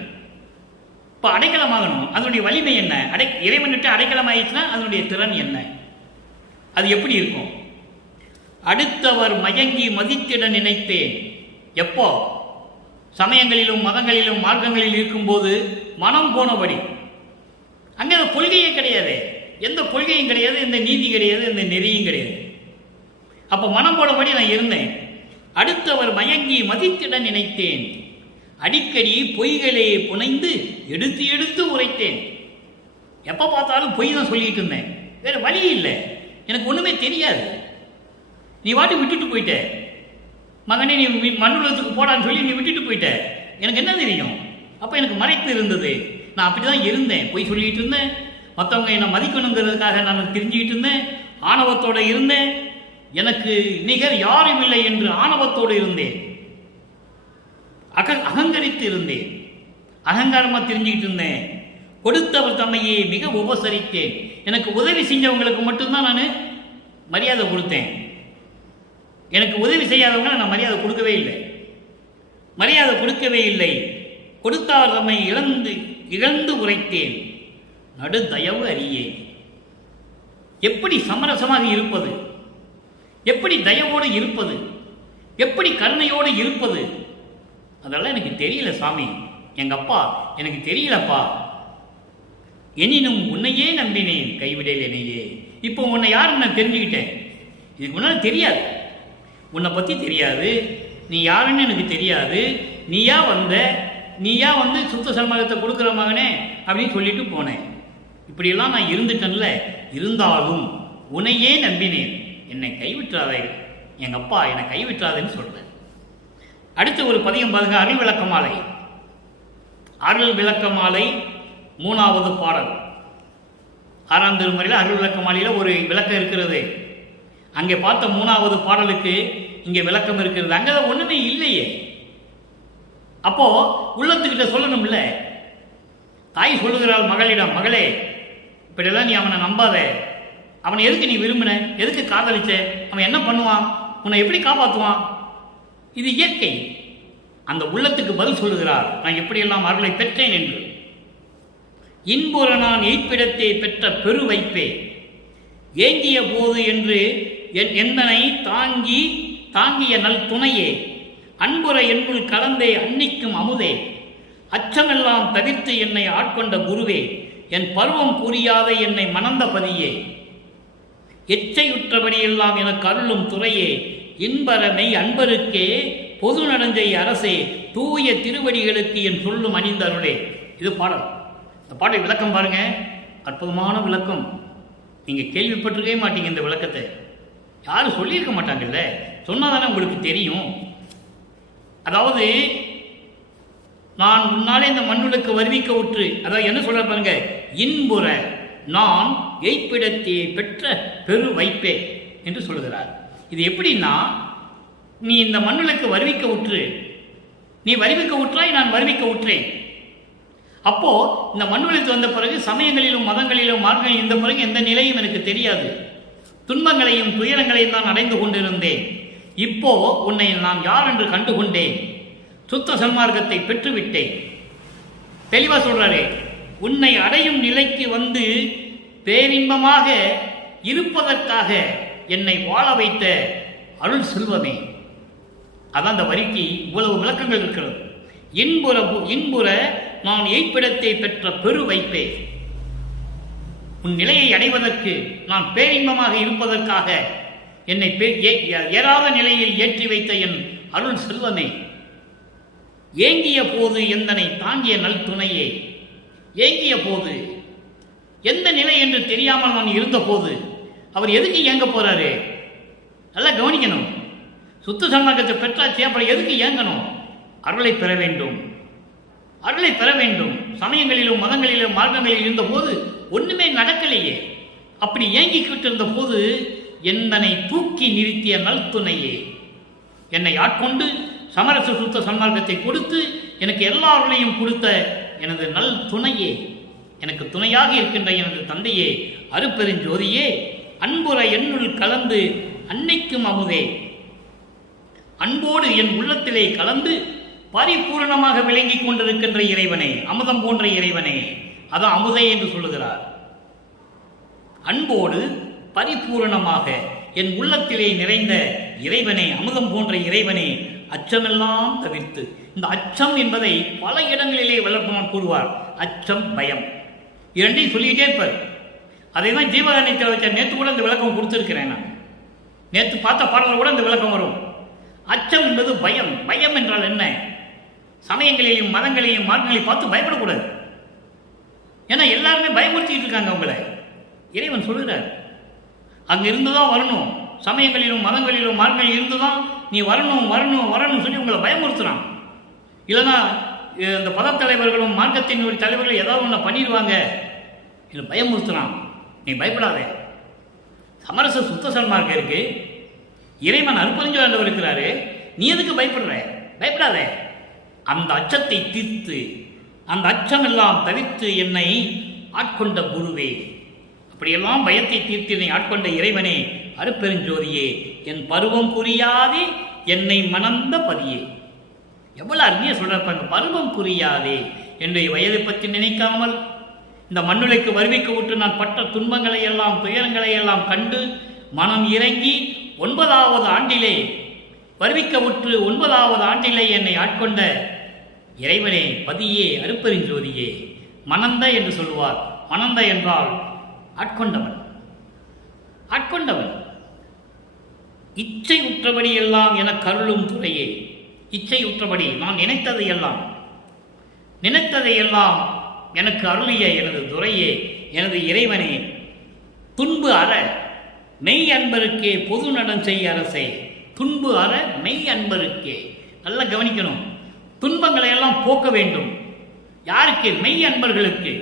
இப்போ அடைக்கலமாகணும், அதனுடைய வலிமை என்ன? இறைவன்கிட்ட அடைக்கலம் ஆயிடுச்சுன்னா அதனுடைய திறன் என்ன? அது எப்படி இருக்கும்? அடுத்தவர் மயங்கி மதித்திட நினைத்தேன். எப்போ? சமயங்களிலும் மதங்களிலும் மார்க்கங்களில் இருக்கும்போது மனம் போனபடி. அங்கே கொள்கையே கிடையாது, எந்த கொள்கையும் கிடையாது, எந்த நீதி கிடையாது, எந்த நெறியும் கிடையாது. அப்போ மனம் போனபடி நான் இருந்தேன். அடுத்தவர் மயங்கி மதித்திட நினைத்தேன். அடிக்கடி பொய்களே புனைந்து எடுத்து எடுத்து உரைத்தேன். எப்போ பார்த்தாலும் பொய் தான் சொல்லிட்டு இருந்தேன். வேற வழி இல்லை, எனக்கு ஒன்றுமே தெரியாது. நீ வாட்டி விட்டுட்டு போயிட்ட, மகனே நீ மண்ணுலகத்துக்கு போடான்னு சொல்லி நீ விட்டுட்டு போயிட்ட. எனக்கு என்ன தெரியும்? அப்போ எனக்கு மறைப்பு இருந்தது. நான் அப்படி தான் இருந்தேன், பொய் சொல்லிட்டு இருந்தேன். மற்றவங்க என்னை மதிக்கணுங்கிறதுக்காக நான் தெரிஞ்சுக்கிட்டு இருந்தேன். ஆணவத்தோடு இருந்தேன். எனக்கு நிகர் யாரும் இல்லை என்று ஆணவத்தோடு இருந்தேன். அகங்கரித்து இருந்தேன். அகங்காரமாக தெரிஞ்சுக்கிட்டு இருந்தேன். கொடுத்தவர் தம்மையே மிக உபசரித்தேன். எனக்கு உதவி செஞ்சவங்களுக்கு மட்டும்தான் நான் மரியாதை கொடுத்தேன். எனக்கு உதவி செய்யாதவங்க நான் மரியாதை கொடுக்கவே இல்லை. கொடுத்தார் தம்மை இழந்து உரைத்தேன். நடு தயவு அறியேன். எப்படி சமரசமாக இருப்பது? எப்படி தயவோடு இருப்பது? எப்படி கருணையோடு இருப்பது? அதெல்லாம் எனக்கு தெரியல சாமி. எங்க அப்பா எனக்கு தெரியலப்பா. எனினும் உன்னையே நம்பினேன், கைவிடல் என்னையே. இப்போ உன்னை யாருன்னு நான் தெரிஞ்சுக்கிட்டேன். இதுக்கு முன்னால் தெரியாது, உன்னை பற்றி தெரியாது, நீ யாருன்னு எனக்கு தெரியாது. நீயா வந்து சுத்த சன்மார்க்கத்தை கொடுக்குற மகனே அப்படின்னு சொல்லிட்டு போனேன். இப்படியெல்லாம் நான் இருந்துட்டேன்ல. இருந்தாலும் உன்னையே நம்பினேன், என்னை கைவிட்டாதே, எங்கள் அப்பா என்னை கைவிட்டாதேன்னு சொல்கிறேன். அடுத்து ஒரு பதிகம் பாருங்க, அருள் விளக்கமாலை. அருள் விளக்கமாலை 3வது பாடல். 6ஆம் திருமுறையில் அருள் விளக்கமாலையில் ஒரு விளக்கம் இருக்கிறது. அங்கே பார்த்த 3வது பாடலுக்கு இங்கே விளக்கம் இருக்கிறது. அங்கே ஒன்றுமே இல்லையே. அப்போ உள்ளத்துக்கிட்ட சொல்லணும்ல. தாய் சொல்லுகிறாள் மகளிடம், மகளே இப்படியெல்லாம் நீ அவனை நம்பாத. அவனை எதுக்கு நீ விரும்பின, எதுக்கு காதலிச்ச, அவன் என்ன பண்ணுவான், உன்னை எப்படி காப்பாற்றுவான், இது இயற்கை. அந்த உள்ளத்துக்கு பதில் சொல்லுகிறார், நான் எப்படியெல்லாம் அருளை பெற்றேன் என்று. இன்புற நான் எய்ப்பிடத்தை பெற்ற பெரு வைப்பே, ஏங்கிய போது என்று எந்தனை தாங்கிய நல் துணையே, அன்புற என்னுள் கலந்தே அன்னிக்கும் அமுதே, அச்சமெல்லாம் தவிர்த்து என்னை ஆட்கொண்ட குருவே, என் பருவம் புரியாத என்னை மணந்த பதியே, எச்சையுற்றபடியெல்லாம் எனக்கு அருளும் துறையே, இன்பர மெய் அன்பருக்கே பொது நடஞ்சை அரசே, தூய திருவடிகளுக்கு என் சொல்லும் அணிந்த அருளே. இது பாடல். இந்த பாடலை விளக்கம் பாருங்க, அற்புதமான விளக்கம். நீங்க கேள்விப்பட்டிருக்கவே மாட்டீங்க. இந்த விளக்கத்தை யாரும் சொல்லியிருக்க மாட்டாங்கல்ல, சொன்னாதானே உங்களுக்கு தெரியும். அதாவது நான் முன்னாலே இந்த மண்ணுக்கு வருவிக்க உற்று, அதாவது என்ன சொல்ற பாருங்க, இன்புற நான் எய்ப்பிடத்தை பெற்ற பெரு வைப்பே என்று சொல்கிறார். இது எப்படின்னா, நீ இந்த மண்ணுக்கு வருவிக்க உற்று, நீ வருவிக்க உற்றாய், நான் வருவிக்க உற்றேன். அப்போ இந்த மண்ணுக்கு வந்த பிறகு சமயங்களிலும் மதங்களிலும் மார்க்கங்களிலும் இருந்த பிறகு எந்த நிலையும் எனக்கு தெரியாது. துன்பங்களையும் துயரங்களையும் தான் அடைந்து கொண்டிருந்தேன். இப்போ உன்னை நான் யார் என்று கண்டுகொண்டேன், சுத்த சன்மார்க்கத்தை பெற்றுவிட்டேன். தெளிவா சொல்றாரே, உன்னை அடையும் நிலைக்கு வந்து பேரின்பமாக இருப்பதற்காக என்னை வாழ வைத்த அருள் செல்வமே. அதான் அந்த வரிக்கு இவ்வளவு விளக்கங்கள் இருக்கிறது. இன்புற நான் எய்ப்பிடத்தை பெற்ற பெரு வைப்பே, உன் நிலையை அடைவதற்கு நான் பேரின்பமாக இருப்பதற்காக என்னை ஏறாத நிலையில் ஏற்றி வைத்த என் அருள் செல்வமே, ஏங்கிய போது எந்தனை தாங்கிய நல் துணையே. ஏங்கிய போது, எந்த நிலை என்று தெரியாமல் நான் இருந்த போது அவர் எதுக்கு ஏங்க போறாரு, நல்லா கவனிக்கணும். சுத்த சன்மார்க்கத்தை பெற்றாச்சு, அப்புறம் எதுக்கு ஏங்கணும், அருளை பெற வேண்டும், அருளை பெற வேண்டும். சமயங்களிலும் மதங்களிலும் மார்க்கங்களில் இருந்த போது ஒண்ணுமே நடக்கலையே. அப்படி ஏங்கிக்கிட்டு இருந்த போது என்னை தூக்கி நிறுத்திய நல் துணையே, என்னை ஆட்கொண்டு சமரச சுத்த சன்மார்க்கத்தை கொடுத்து எனக்கு எல்லா அருளையும் கொடுத்த எனது நல் துணையே, எனக்கு துணையாக இருக்கின்ற எனது தந்தையே, அருப்பெருஞ்சோதியே, அன்புற என்னுள் கலந்து அன்னைக்கும் அமுதே, அன்போடு என் உள்ளத்திலே கலந்து பரிபூரணமாக விளங்கிக் கொண்டிருக்கின்ற இறைவனே, அமுதம் போன்ற இறைவனே. அதான் அமுதே என்று சொல்லுகிறார். அன்போடு பரிபூரணமாக என் உள்ளத்திலே நிறைந்த இறைவனே, அமுதம் போன்ற இறைவனே, அச்சமெல்லாம் தவிர்த்து. இந்த அச்சம் என்பதை பல இடங்களிலே வளர்ப்பவன் கூறுவார். அச்சம், பயம், இரண்டையும் சொல்லிக்கிட்டே இருப்பார். அதை தான் ஜீவகாரண்யத்தில் வச்ச நேற்று கூட இந்த விளக்கம் கொடுத்துருக்கிறேன். நான் நேற்று பார்த்த பாடலில் கூட இந்த விளக்கம் வரும். அச்சம் என்பது பயம். பயம் என்றால் என்ன, சமயங்களையும் மதங்களையும் மார்க்கங்களையும் பார்த்து பயப்படக்கூடாது. ஏன்னா எல்லாருமே பயமுறுத்திட்டு இருக்காங்க உங்களை. இறைவன் சொல்லுகிறார், அங்க இருந்துதான் வரணும், சமயங்களிலும் மதங்களிலும் மார்க்கங்களில் இருந்துதான் நீ வரணும் வரணும் வரணும் சொல்லி உங்களை பயமுறுத்துறான். இல்லைன்னா இந்த பதத்தலைவர்களும் மார்க்கத்தின் தலைவர்கள் ஏதாவது ஒன்று பண்ணிடுவாங்க, இல்லை பயமுறுத்துறான். நீ பயப்படாத, சமரச சுத்த சன்மார்க்கம் இருக்கு, இறைவன் அருப்பெருஞ்சோதி இருக்கிறாரு, நீ எதுக்கு பயப்படுற, பயப்படாத. அந்த அச்சத்தை தீர்த்து, அந்த அச்சம் எல்லாம் தவிர்த்து என்னை ஆட்கொண்ட குருவே, அப்படியெல்லாம் பயத்தை தீர்த்து என்னை ஆட்கொண்ட இறைவனே, அருப்பெருஞ்சோதியே, என் பருவம் புரியாதே என்னை மணந்த பதியே. எவ்வளவு அருமையா சொல்றாங்க, பருவம் புரியாதே, என்னுடைய வயதை பற்றி நினைக்காமல் இந்த மண்ணுலைக்கு வருவிக்க விட்டு நான் பட்ட துன்பங்களை எல்லாம் துயரங்களை எல்லாம் கண்டு மனம் இறங்கி 9வது ஆண்டிலே வருவிக்க விட்டு 9வது ஆண்டிலே என்னை ஆட்கொண்ட இறைவனே, பதியே, அருப்பெருஞ்சோதியே. மணந்த என்று சொல்லுவார். மணந்த என்றால் ஆட்கொண்டவன், ஆட்கொண்டவன். இச்சை உற்றபடி எல்லாம் என கருளும் துறையே. இச்சை உற்றபடி நான் நினைத்ததையெல்லாம் எனக்கு அருளிய எனது துறையே, எனது இறைவனே, துன்பு அற மெய் அன்பருக்கே பொது நடம் செய் அரசே. துன்பு அற மெய் அன்பருக்கே. நல்லா கவனிக்கணும், துன்பங்களை எல்லாம் போக்க வேண்டும். யாருக்கு? மெய் அன்பர்களுக்கு.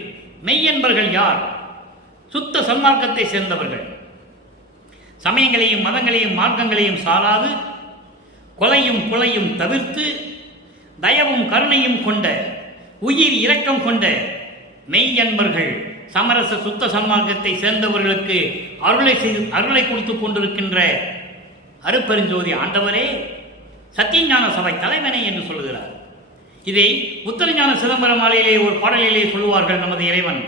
மெய் அன்பர்கள் யார்? சுத்த சன்மார்க்கத்தை சேர்ந்தவர்கள். சமயங்களையும் மதங்களையும் மார்க்கங்களையும் சாராது கொலையும் கொலையும் தவிர்த்து தயவும் கருணையும் கொண்ட உயிர் இரக்கம் கொண்ட மெய் அன்பர்கள் சமரச சுத்த சன்மார்க்கத்தை சேர்ந்தவர்களுக்கு அருளை கொடுத்து கொண்டிருக்கின்ற அருட்பெருஞ்சோதி ஆண்டவரே சத்தியஞான சபை தலைவனே என்று சொல்லுகிறார். இதை உத்தரஞான சிதம்பரம் மாலையிலே ஒரு பாடலிலே சொல்லுவார்கள். நமது இறைவன்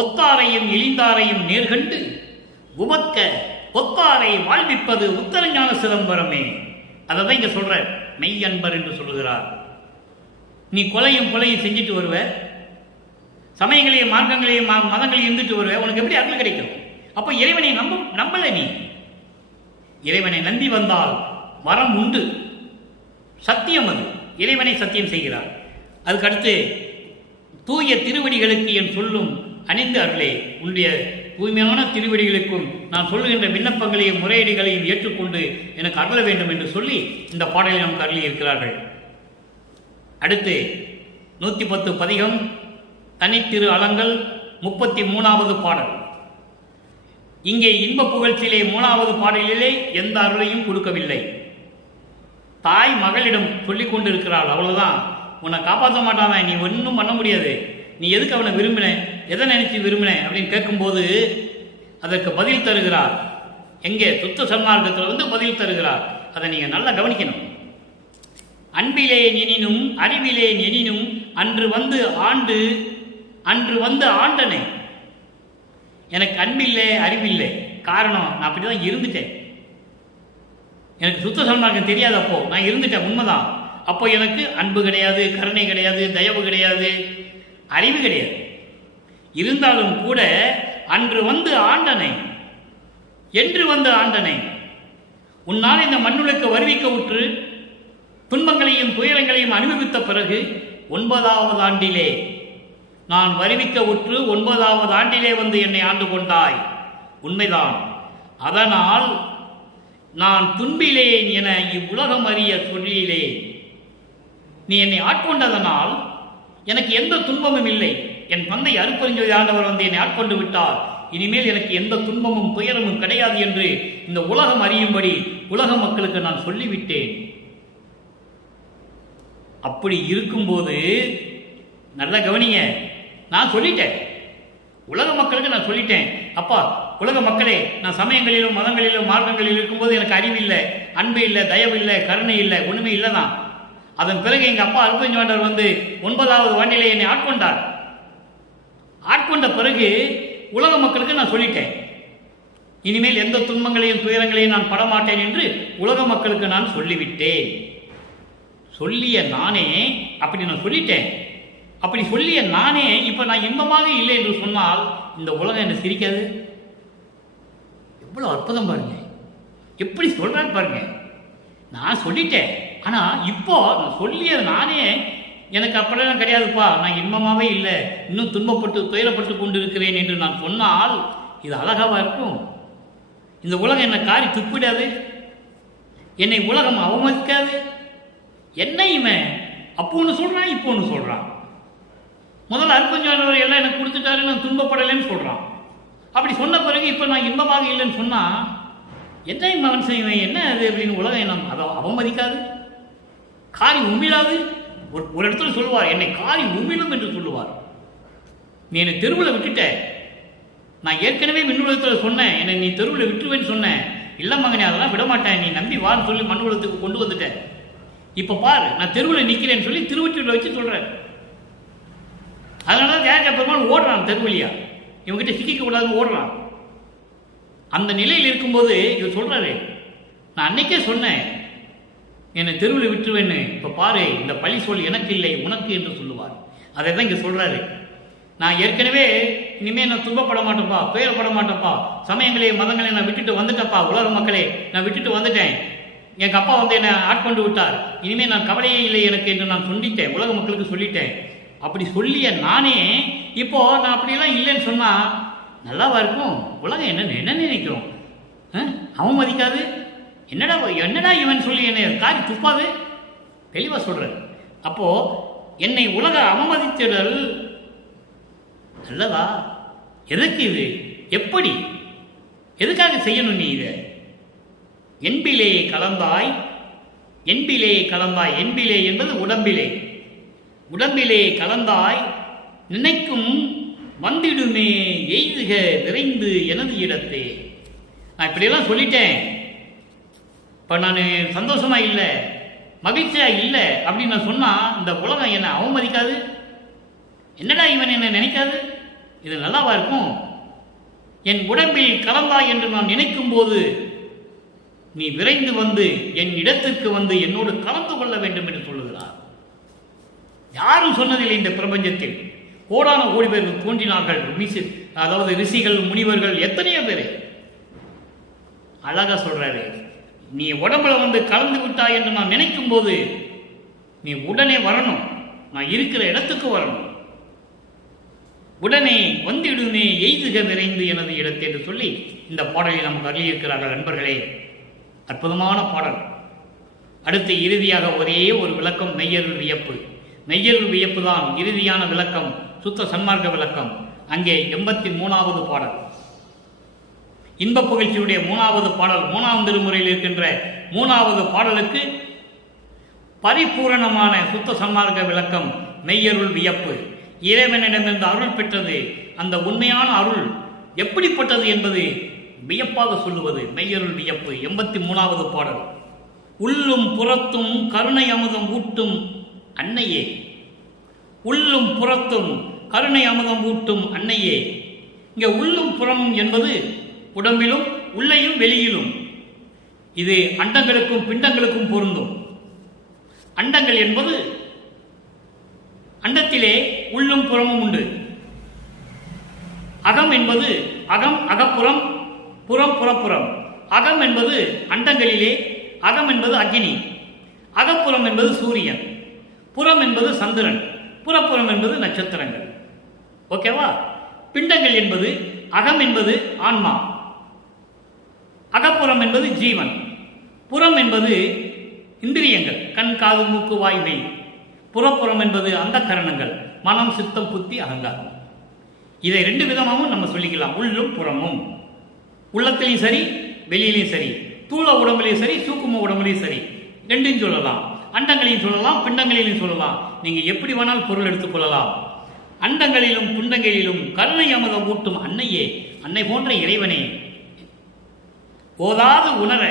ஒத்தாரையும் இழிந்தாரையும் நேர்கண்டு உமக்க ஒத்தாரை வாழ்விப்பது உத்தரஞான சிதம்பரமே. அதை தான் இங்க சொல்ற மெய் அன்பர் என்று சொல்லுகிறார். நீ கொலையும் செஞ்சுட்டு வருவ, சமயங்களையும் மார்க்கங்களையும் மதங்களையும் இருந்துட்டு வருவ, உனக்கு எப்படி அருள் கிடைக்கும்? அப்போ இறைவனை நம்பல. நீ இறைவனை நம்பி வந்தால் வரம் உண்டு. சத்தியம் அது. இறைவனை சத்தியம் செய்கிறார். அதுக்கடுத்து தூய திருவடிகளுக்கு என் சொல்லும் அணிந்து அருளே, உன்னுடைய தூய்மையான திருவடிகளுக்கும் நான் சொல்லுகின்ற விண்ணப்பங்களையும் முறையீடுகளையும் ஏற்றுக்கொண்டு எனக்கு அருள வேண்டும் என்று சொல்லி இந்த பாடலை நமக்கு அருளி இருக்கிறார்கள். அடுத்து 110 பதிகம் தனித்திரு அலங்கள் 33வது பாடல். இங்கே இன்ப புகழ்ச்சியிலே 3வது பாடலிலே எந்த அருளையும் கொடுக்கவில்லை. தாய் மகளிடம் சொல்லிக் கொண்டிருக்கிறாள், அவ்வளவுதான், உன்னை காப்பாற்ற மாட்டான், நீ ஒன்றும் பண்ண முடியாது, நீ எதுக்கு அவனை விரும்பின, எதை நினைச்சு விரும்பின அப்படின்னு கேட்கும்போது அதற்கு பதில் தருகிறார். எங்கே? சுத்த சன்மார்க்கத்தில் பதில் தருகிறார். அதை நீங்கள் நல்லா கவனிக்கணும். அன்பிலேன் எனினும் அறிவிலேன் எனினும் அன்று வந்து ஆண்டனை. எனக்கு அன்பில்லை அறிவில்லை. காரணம், நான் அப்படிதான் இருந்துட்டேன். எனக்கு சுத்த சன்மார்க்கம் தெரியாது. அப்போ நான் இருந்துட்டேன், உண்மைதான். அப்போ எனக்கு அன்பு கிடையாது, கருணை கிடையாது, தயவு கிடையாது, அறிவு கிடையாது. இருந்தாலும் கூட அன்று வந்து ஆண்டனை, என்று வந்து ஆண்டனை, உன்னால் இந்த மண்ணுலக்கு வருவிக்க உற்று துன்பங்களையும் துயரங்களையும் அனுபவித்த பிறகு 9வது ஆண்டிலே நான் வருவிக்க உற்று 9வது ஆண்டிலே வந்து என்னை ஆண்டு கொண்டாய். உண்மைதான். அதனால் நான் துன்பிலேன் என இவ்வுலகம் அறிய சொல்லிலே நீ என்னை ஆட்கொண்டதனால் எனக்கு எந்த துன்பமும் இல்லை. என் தந்தை அருட்பெருஞ்சோதி ஆண்டவர் வந்து என்னை ஆட்கொண்டு விட்டார். இனிமேல் எனக்கு எந்த துன்பமும் துயரமும் கிடையாது என்று இந்த உலகம் அறியும்படி உலக மக்களுக்கு நான் சொல்லிவிட்டேன். அப்படி இருக்கும்போது நல்ல கவனிங்க, நான் சொல்லிட்டேன், உலக மக்களுக்கு நான் சொல்லிட்டேன். அப்பா, உலக மக்களே, நான் சமயங்களிலும் மதங்களிலும் மார்க்கங்களிலும் இருக்கும்போது எனக்கு அறிவு இல்லை, அன்பு இல்லை, தயவு இல்லை, கருணை இல்லை, ஒண்ணுமே இல்லை தான். அதன் பிறகு எங்க அப்பா அருட்பெருஞ்சோதி வந்து 9வது ஆண்டிலே என்னை ஆட்கொண்டார். ஆட்கொண்ட பிறகு உலக மக்களுக்கு நான் சொல்லிட்டேன், இனிமேல் எந்த துன்பங்களையும் துயரங்களையும் நான் படமாட்டேன் என்று உலக மக்களுக்கு நான் சொல்லிவிட்டேன். சொல்லிய நானே, அப்படி நான் சொல்லிட்டேன். அப்படி சொல்லிய நானே இப்ப நான் இன்பமாக இல்லை என்று சொன்னால் இந்த உலகம் என்ன சிரிக்காது? எவ்வளவு அற்புதம் பாருங்க, எப்படி சொல்றாரு பாருங்க. நான் சொல்லிட்டேன், ஆனா இப்போ நான் சொல்லிய நானே எனக்கு அப்படியெல்லாம் கிடையாதுப்பா, நான் இன்பமாவே இல்லை, இன்னும் துன்பப்பட்டு துயரப்பட்டு கொண்டு இருக்கிறேன் என்று நான் சொன்னால் இது அழகாவா இருக்கும்? இந்த உலகம் என்னை காரி துப்பிடாது, என்னை உலகம் அவமதிக்காது. என்ன இவன் அப்போ ஒன்று சொல்றான், இப்போ ஒன்று சொல்றான். முதல்ல அருட்பெருஞ்சோதி எல்லாம் எனக்கு கொடுத்துட்டாரு, நான் துன்பப்படலைன்னு சொல்றான். அப்படி சொன்ன பிறகு இப்போ நான் இன்பமாக இல்லைன்னு சொன்னா என்ன மனுஷன் இவன், என்ன அது அப்படின்னு உலகம் அதை அவமதிக்காது, காரி உமிழாது. ஒரு இடத்துல சொல்லுவார், என்னை காரி உமிழும் என்று சொல்லுவார். நீ என்னை தெருவில் விட்டுட்ட, நான் ஏற்கனவே மின்னுலகத்தில் சொன்னேன், என்னை நீ தெருவில் விட்டுருவேன்னு சொன்னேன். இல்லை மகனே, அதெல்லாம் விடமாட்டேன், நீ நம்பி வான்னு சொல்லி மண்ணுலகத்துக்கு கொண்டு வந்துட்டேன். இப்போ பாரு, நான் தெருவில் நிற்கிறேன்னு சொல்லி திருவொற்றியூரில் வச்சு சொல்கிறேன். அதனால தியாக பெருமாள் ஓடுறான் தெருவழியா, இவங்ககிட்ட சிக்கிக்க கூடாதுன்னு ஓடுறான். அந்த நிலையில் இருக்கும்போது இவர் சொல்றாரு, நான் அன்னைக்கே சொன்னேன் என்னை தெருவில் விட்டுருவேன்னு, இப்போ பாரு இந்த பழி சொல் எனக்கு இல்லை உனக்கு என்று சொல்லுவார். அதை தான் இங்கே சொல்றாரு. நான் ஏற்கனவே இனிமேல் நான் துன்பப்பட மாட்டேன்ப்பா, துயரப்பட மாட்டேன்ப்பா, சமயங்களையும் மதங்களையும் நான் விட்டுட்டு வந்துட்டேன்ப்பா, உலக மக்களே நான் விட்டுட்டு வந்துட்டேன், எங்க அப்பா வந்து என்னை ஆட்கொண்டு விட்டார், இனிமேல் நான் கவலையே இல்லை எனக்கு என்று நான் சொல்லிட்டேன், உலக மக்களுக்கு சொல்லிட்டேன். அப்படி சொல்லிய நானே இப்போ நான் அப்படியெல்லாம் இல்லைன்னு சொன்னா நல்லாவா இருக்கும்? உலகம் என்ன நினைக்கிறோம்? அவமதிக்காது. என்னடா இவன் சொல்லி என்னை காரி துப்பாது, தெளிவா சொல்ற. அப்போ என்னை உலக அவமதித்தல் நல்லதா? எதற்கு இது? எப்படி? எதுக்காக செய்யணும் நீ இதை? என்பிலே கலந்தாய் என்பிலே கலந்தாய். என்பிலே என்பது உடம்பிலே. உடம்பிலே கலந்தாய் நினைக்கும் வந்திடுமே எய்துக விரைந்து எனது இடத்தே. நான் இப்படியெல்லாம் சொல்லிட்டேன், இப்போ நான் சந்தோஷமா இல்லை, மகிழ்ச்சியா இல்லை அப்படின்னு நான் சொன்னால் இந்த உலகம் என்னை அவமதிக்காது? என்னடா இவன் என்ன நினைக்காது? இது நல்லாவா இருக்கும்? என் உடம்பில் கலந்தாய் என்று நான் நினைக்கும் போது நீ விரைந்து வந்து என் இடத்திற்கு வந்து என்னோடு கலந்து கொள்ள வேண்டும் என்று சொல்லுகிறார். யாரும் சொன்னதில்லை இந்த பிரபஞ்சத்தில். கோடான கோடி பேர்கள் தோன்றினார்கள், அதாவது ரிஷிகள், முனிவர்கள், எத்தனையோ பேர். அழகா சொல்றாரு, நீ உடம்புல வந்து கலந்து விட்டாய் என்று நான் நினைக்கும் போது நீ உடனே வரணும், நான் இருக்கிற இடத்துக்கு வரணும். உடனே வந்திடுமே எய்துக விரைந்து எனது இடத்தை என்று சொல்லி இந்த பாடலை நமக்கு அருளியிருக்கிறார்கள். நண்பர்களே, அற்புதமான பாடல். அடுத்து இறுதியாக ஒரே ஒரு விளக்கம், மெய்யருள் வியப்பு. மெய்யருள் வியப்பு தான் இறுதியான விளக்கம், சுத்த சன்மார்க்க விளக்கம். அங்கே 83வது பாடல், இன்ப புகழ்ச்சியுடைய 3வது பாடல், 3ஆம் திருமுறையில் இருக்கின்ற 3வது பாடலுக்கு பரிபூரணமான சுத்த சன்மார்க்க விளக்கம், மெய்யருள் வியப்பு. இறைவனிடமிருந்து அருள் பெற்றது, அந்த உண்மையான அருள் எப்படிப்பட்டது என்பது வியப்பாக சொல்லுவது மெய்யருள் வியப்பு. 83வது பாடல், உள்ளும் புறத்தும் கருணை அமுதம் ஊட்டும் அன்னையே. உள்ளும் புறத்தும் கருணை அமுதம் ஊட்டும் அன்னையே. இங்கே உள்ளும் புறமும் என்பது உடம்பிலும் உள்ளையும் வெளியிலும். இது அண்டங்களுக்கும் பிண்டங்களுக்கும் பொருந்தும். அண்டங்கள் என்பது அண்டத்திலே உள்ளும் புறமும் உண்டு. அகம் என்பது அகம் அகப்புறம், புறம் புறப்புறம். அகம் என்பது அண்டங்களிலே, அகம் என்பது அக்னி, அகப்புறம் என்பது சூரியன், புறம் என்பது சந்திரன், புறப்புறம் என்பது நட்சத்திரங்கள். ஓகேவா? பிண்டங்கள் என்பது அகம் என்பது ஆன்மா, அகப்புறம் என்பது ஜீவன், புறம் என்பது இந்திரியங்கள், கண் காது மூக்கு வாய் மெய். புறப்புறம் என்பது அந்த கரணங்கள், மனம் சித்தம் புத்தி அகங்காரம். இதை 2 விதமாகவும் நம்ம சொல்லிக்கலாம், உள்ளும் புறமும். உள்ளத்திலையும் சரி, வெளியிலையும் சரி, தூள உடம்புலையும் சரி, சூக்கும உடம்புலையும் சரி, 2யும் சொல்லலாம். அண்டங்களையும் சொல்லலாம், பிண்டங்களையும் சொல்லலாம். நீங்க எப்படி வேணாலும் பொருள் எடுத்துக்கொள்ளலாம். அண்டங்களிலும் பிண்டங்களிலும் கருணை அமுதம் ஊட்டும் அன்னையே, அன்னை போன்ற இறைவனே, ஓதாது உணர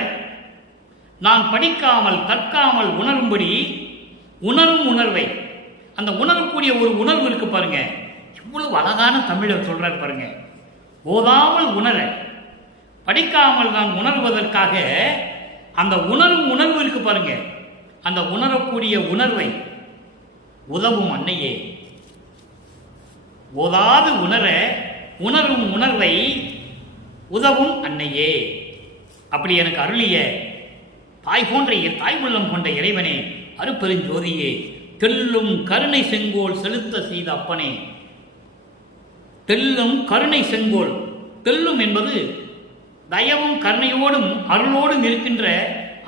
நான் படிக்காமல் கற்காமல் உணரும்படி உணரும் உணர்வை, அந்த உணரக்கூடிய ஒரு உணர்வு இருக்கு பாருங்க, இவ்வளவு அழகான தமிழை சொல்றாரு பாருங்க. ஓதாமல் உணர, படிக்காமல் நான் உணர்வதற்காக அந்த உணரும் உணர்வு இருக்கு பாருங்க, அந்த உணரக்கூடிய உணர்வை உதவும் அன்னையே. ஓதாது உணர உணரும் உணர்வை உதவும் அன்னையே. அப்படி எனக்கு அருளிய தாய் போன்ற தாய் உள்ளம் கொண்ட இறைவனே, அருப்பெருஞ்சோதியே, தெல்லும் கருணை செங்கோல் செலுத்த செய்த அப்பனே. தெல்லும் கருணை செங்கோல், தெல்லும் என்பது தயவும் கருணையோடும் அருளோடும் இருக்கின்ற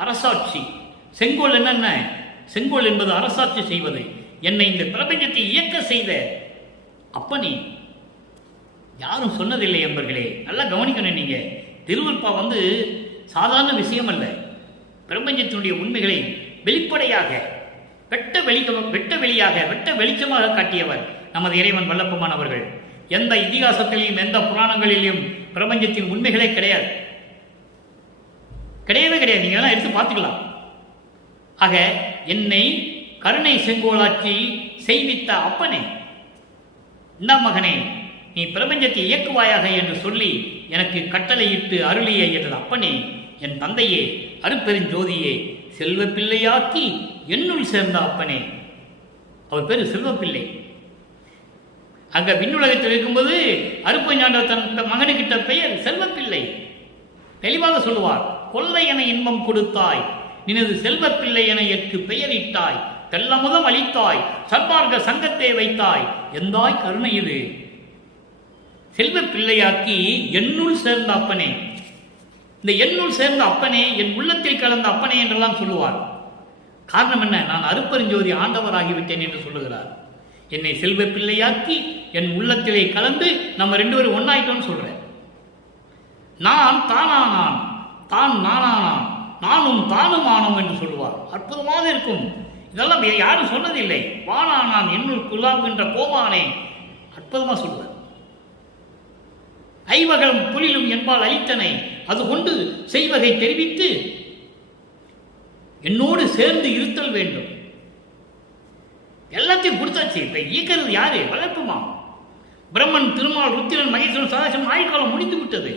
அரசாட்சி. செங்கோல் என்னென்ன? செங்கோல் என்பது அரசாட்சி செய்வது. என்னை இந்த பிரபஞ்சத்தை இயக்க செய்த அப்பனே. யாரும் சொன்னதில்லை என்பர்களே, நல்லா கவனிக்கணும். நீங்க திருவருட்பா சாதாரண விஷயம் அல்ல. பிரபஞ்சத்தினுடைய உண்மைகளை வெளிப்படையாக வெட்ட வெளியாக வெட்ட வெளிச்சமாக காட்டியவர் நமது இறைவன் வல்லப்பமானவர்கள். எந்த இதிகாசத்திலையும் எந்த புராணங்களிலும் பிரபஞ்சத்தின் உண்மைகளே கிடையாது, கிடையவே கிடையாது. நீங்க எல்லாம் எடுத்து பார்த்துக்கலாம். ஆக என்னை கருணை செங்கோலாட்சி செய்வித்த அப்பனே, இந்த மகனே, நீ பிரபஞ்சத்தை இயக்குவாயாக என்று சொல்லி எனக்கு கட்டளையிட்டு அருளிய எனது அப்பனே, என் தந்தையே, அருப்பெருஞ்சோதியே, செல்வ பிள்ளையாக்கி என்னுள் சேர்ந்த அப்பனே. அவர் பேரு செல்வப்பிள்ளை. அங்க விண்ணுலகத்தில் இருக்கும்போது அருப்பஞாண்ட தன் மகனுக்கிட்ட பெயர் செல்வப்பிள்ளை. தெளிவாக சொல்லுவார், கொள்ளை என இன்பம் கொடுத்தாய், நினது செல்வப்பிள்ளை என எற்கு பெயரிட்டாய், தெல்லமுதம் அளித்தாய், சன்மார்க்க சங்கத்தை வைத்தாய், எந்தாய் கருணை இது. செல்வ பிள்ளையாக்கி என்னுள் சேர்ந்த அப்பனே. இந்த என்னுள் சேர்ந்த அப்பனே, என் உள்ளத்தில் கலந்த அப்பனே என்றெல்லாம் சொல்லுவார். காரணம் என்ன? நான் அருப்பெருஞ்சோதி ஆண்டவராகிவிட்டேன் என்று சொல்லுகிறார். என்னை செல்வ பிள்ளையாக்கி என் உள்ளத்திலே கலந்து நம்ம 2 பேரும் ஒன்னாயிட்டோம்னு சொல்றேன். நான் தானானான், தான் நானானான், நானும் தானும் ஆனோம் என்று சொல்லுவார். அற்புதமாக இருக்கும். இதெல்லாம் யாரும் சொன்னதில்லை. வானா நான் என்னுள் குல்லாவுகின்ற கோமானே, அற்புதமா சொல்லுவார். ஐவகம் புலிலும் என்பால் அளித்தனை அது கொண்டு செய்வகை தெரிவித்து என்னோடு சேர்ந்து இருத்தல் வேண்டும். எல்லாத்தையும் கொடுத்தாச்சு. இப்ப ஈக்கிறது யாரு? வளர்ப்புமா. பிரம்மன், திருமால், ருத்திரன், மகேஸ்வரன், சதாசிவம் ஆயுள்காலம் முடிந்து விட்டது.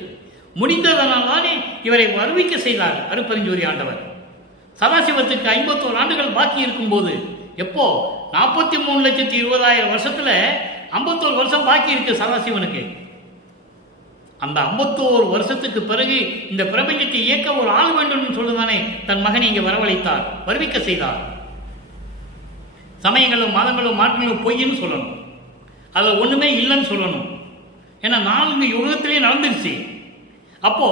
முடிந்ததனால் தானே இவரை வருவிக்க செய்தார் அருட்பெருஞ்சோதி ஆண்டவர். சதாசிவத்துக்கு 51 ஆண்டுகள் பாக்கி இருக்கும் போது, எப்போ 43,20,000 வருஷத்துல 51 வருஷம் பாக்கி இருக்கு சதாசிவனுக்கு. அந்த 51 வருஷத்துக்கு பிறகு இந்த பிரபஞ்சத்தை இயக்க ஒரு ஆள் வேண்டும் சொல்லுதானே தன் மகனை இங்கே வரவழைத்தார், வருவிக்க செய்தார். சமயங்களும் மதங்களும் மாற்றங்களும் பொய்ன்னு சொல்லணும், அதில் ஒண்ணுமே இல்லைன்னு சொல்லணும். ஏன்னா 4 யுகத்திலேயே நடந்துருச்சு. அப்போ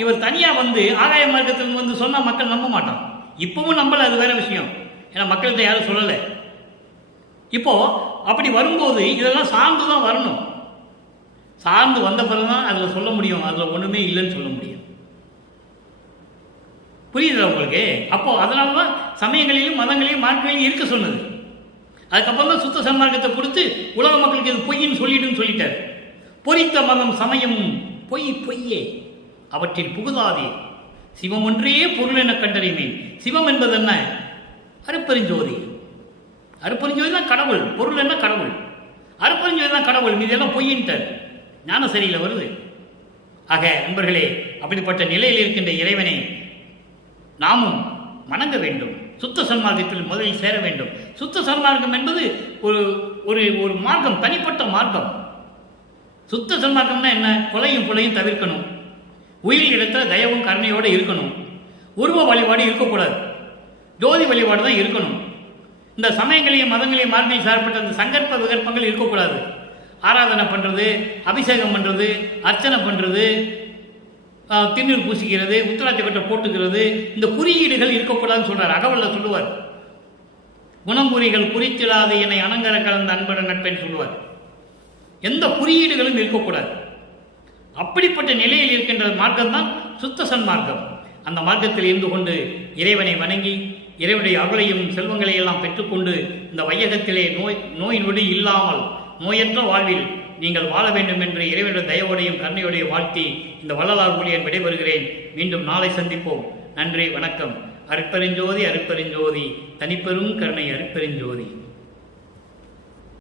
இவர் தனியா வந்து ஆகாய மார்க்கத்திலிருந்து வந்து சொன்னா மக்கள் நம்ப மாட்டான். இப்பவும் நம்பல, அது வேற விஷயம். ஏன்னா மக்கள்கிட்ட யாரும் சொல்லலை. இப்போ அப்படி வரும்போது இதெல்லாம் சார்ந்துதான் வரணும். சார்ந்து வந்த பிறகுதான் அதுல சொல்ல முடியும், அதுல ஒண்ணுமே இல்லைன்னு சொல்ல முடியும். புரியுதுல உங்களுக்கு? அப்போ அதனாலதான் சமயங்களிலும் மதங்களிலும் மார்க்கங்களிலும் இருக்க சொன்னது. அதுக்கப்புறம் தான் சுத்த சன்மார்க்கத்தை கொடுத்து உலக மக்களுக்கு இது பொய்ன்னு சொல்லிட்டுன்னு சொல்லிட்டார். பொறித்த மதம் சமயமும் பொய் பொய்யே அவற்றில் புகுதாதே, சிவம் ஒன்றே பொருள் என கண்டறிமே. சிவம் என்பது என்ன? அருட்பெருஞ்சோதி. அருட்பெருஞ்சோதி தான் கடவுள். பொருள் என்ன? கடவுள். அருட்பெருஞ்சோதி தான் கடவுள். மீதெல்லாம் பொய்யின்ட்டார். ஞான சரியில்லை வருது. ஆக நண்பர்களே, அப்படிப்பட்ட நிலையில் இருக்கின்ற இறைவனை நாமும் வணங்க வேண்டும். சுத்த சன்மார்க்கத்தில் முதலில் சேர வேண்டும். சுத்த சன்மார்க்கம் என்பது ஒரு ஒரு ஒரு மார்க்கம், தனிப்பட்ட மார்க்கம். சுத்த சன்மார்க்கம்னா என்ன? கொலையும் கொலையும் தவிர்க்கணும். உயிரிடத்தில் தயவும் கருணையோடு இருக்கணும். உருவ வழிபாடு இருக்கக்கூடாது, ஜோதி வழிபாடு தான் இருக்கணும். இந்த சமயங்களையும் மதங்களையும் மார்க்கங்களையும் சார்பட்ட அந்த சங்கற்ப விகற்பங்கள் இருக்கக்கூடாது. ஆராதனை பண்ணுறது, அபிஷேகம் பண்ணுறது, அர்ச்சனை பண்ணுறது, திருநீர் பூசிக்கிறது, உத்திராட்சி கட்டை போட்டுக்கிறது, இந்த குறியீடுகள் இருக்கக்கூடாதுன்னு சொல்றார். அகவல்ல சொல்லுவார், குணமுறிகள் குறித்திடாது என்னை அனங்கர கலந்த அன்பன நட்பேன்னு சொல்லுவார். எந்த குறியீடுகளும் இருக்கக்கூடாது. அப்படிப்பட்ட நிலையில் இருக்கின்ற மார்க்கம் தான் சுத்த சன்மார்க்கம். அந்த மார்க்கத்தில் இருந்து கொண்டு இறைவனை வணங்கி இறைவனுடைய அருளையும் செல்வங்களை எல்லாம் பெற்றுக்கொண்டு இந்த வையகத்திலே நோய் நொடி இல்லாமல் நோயற்ற வாழ்வில் நீங்கள் வாழ வேண்டும் என்று இறைவனுடைய தயவோடையும் கருணையோடையும் வாழ்த்தி இந்த வள்ளலார் ஊழியன் விடைபெறுகிறேன். மீண்டும் நாளை சந்திப்போம். நன்றி, வணக்கம். அருட்பெருஞ்சோதி, அருட்பெருஞ்சோதி, தனிப்பெரும் கருணை அருட்பெருஞ்சோதி.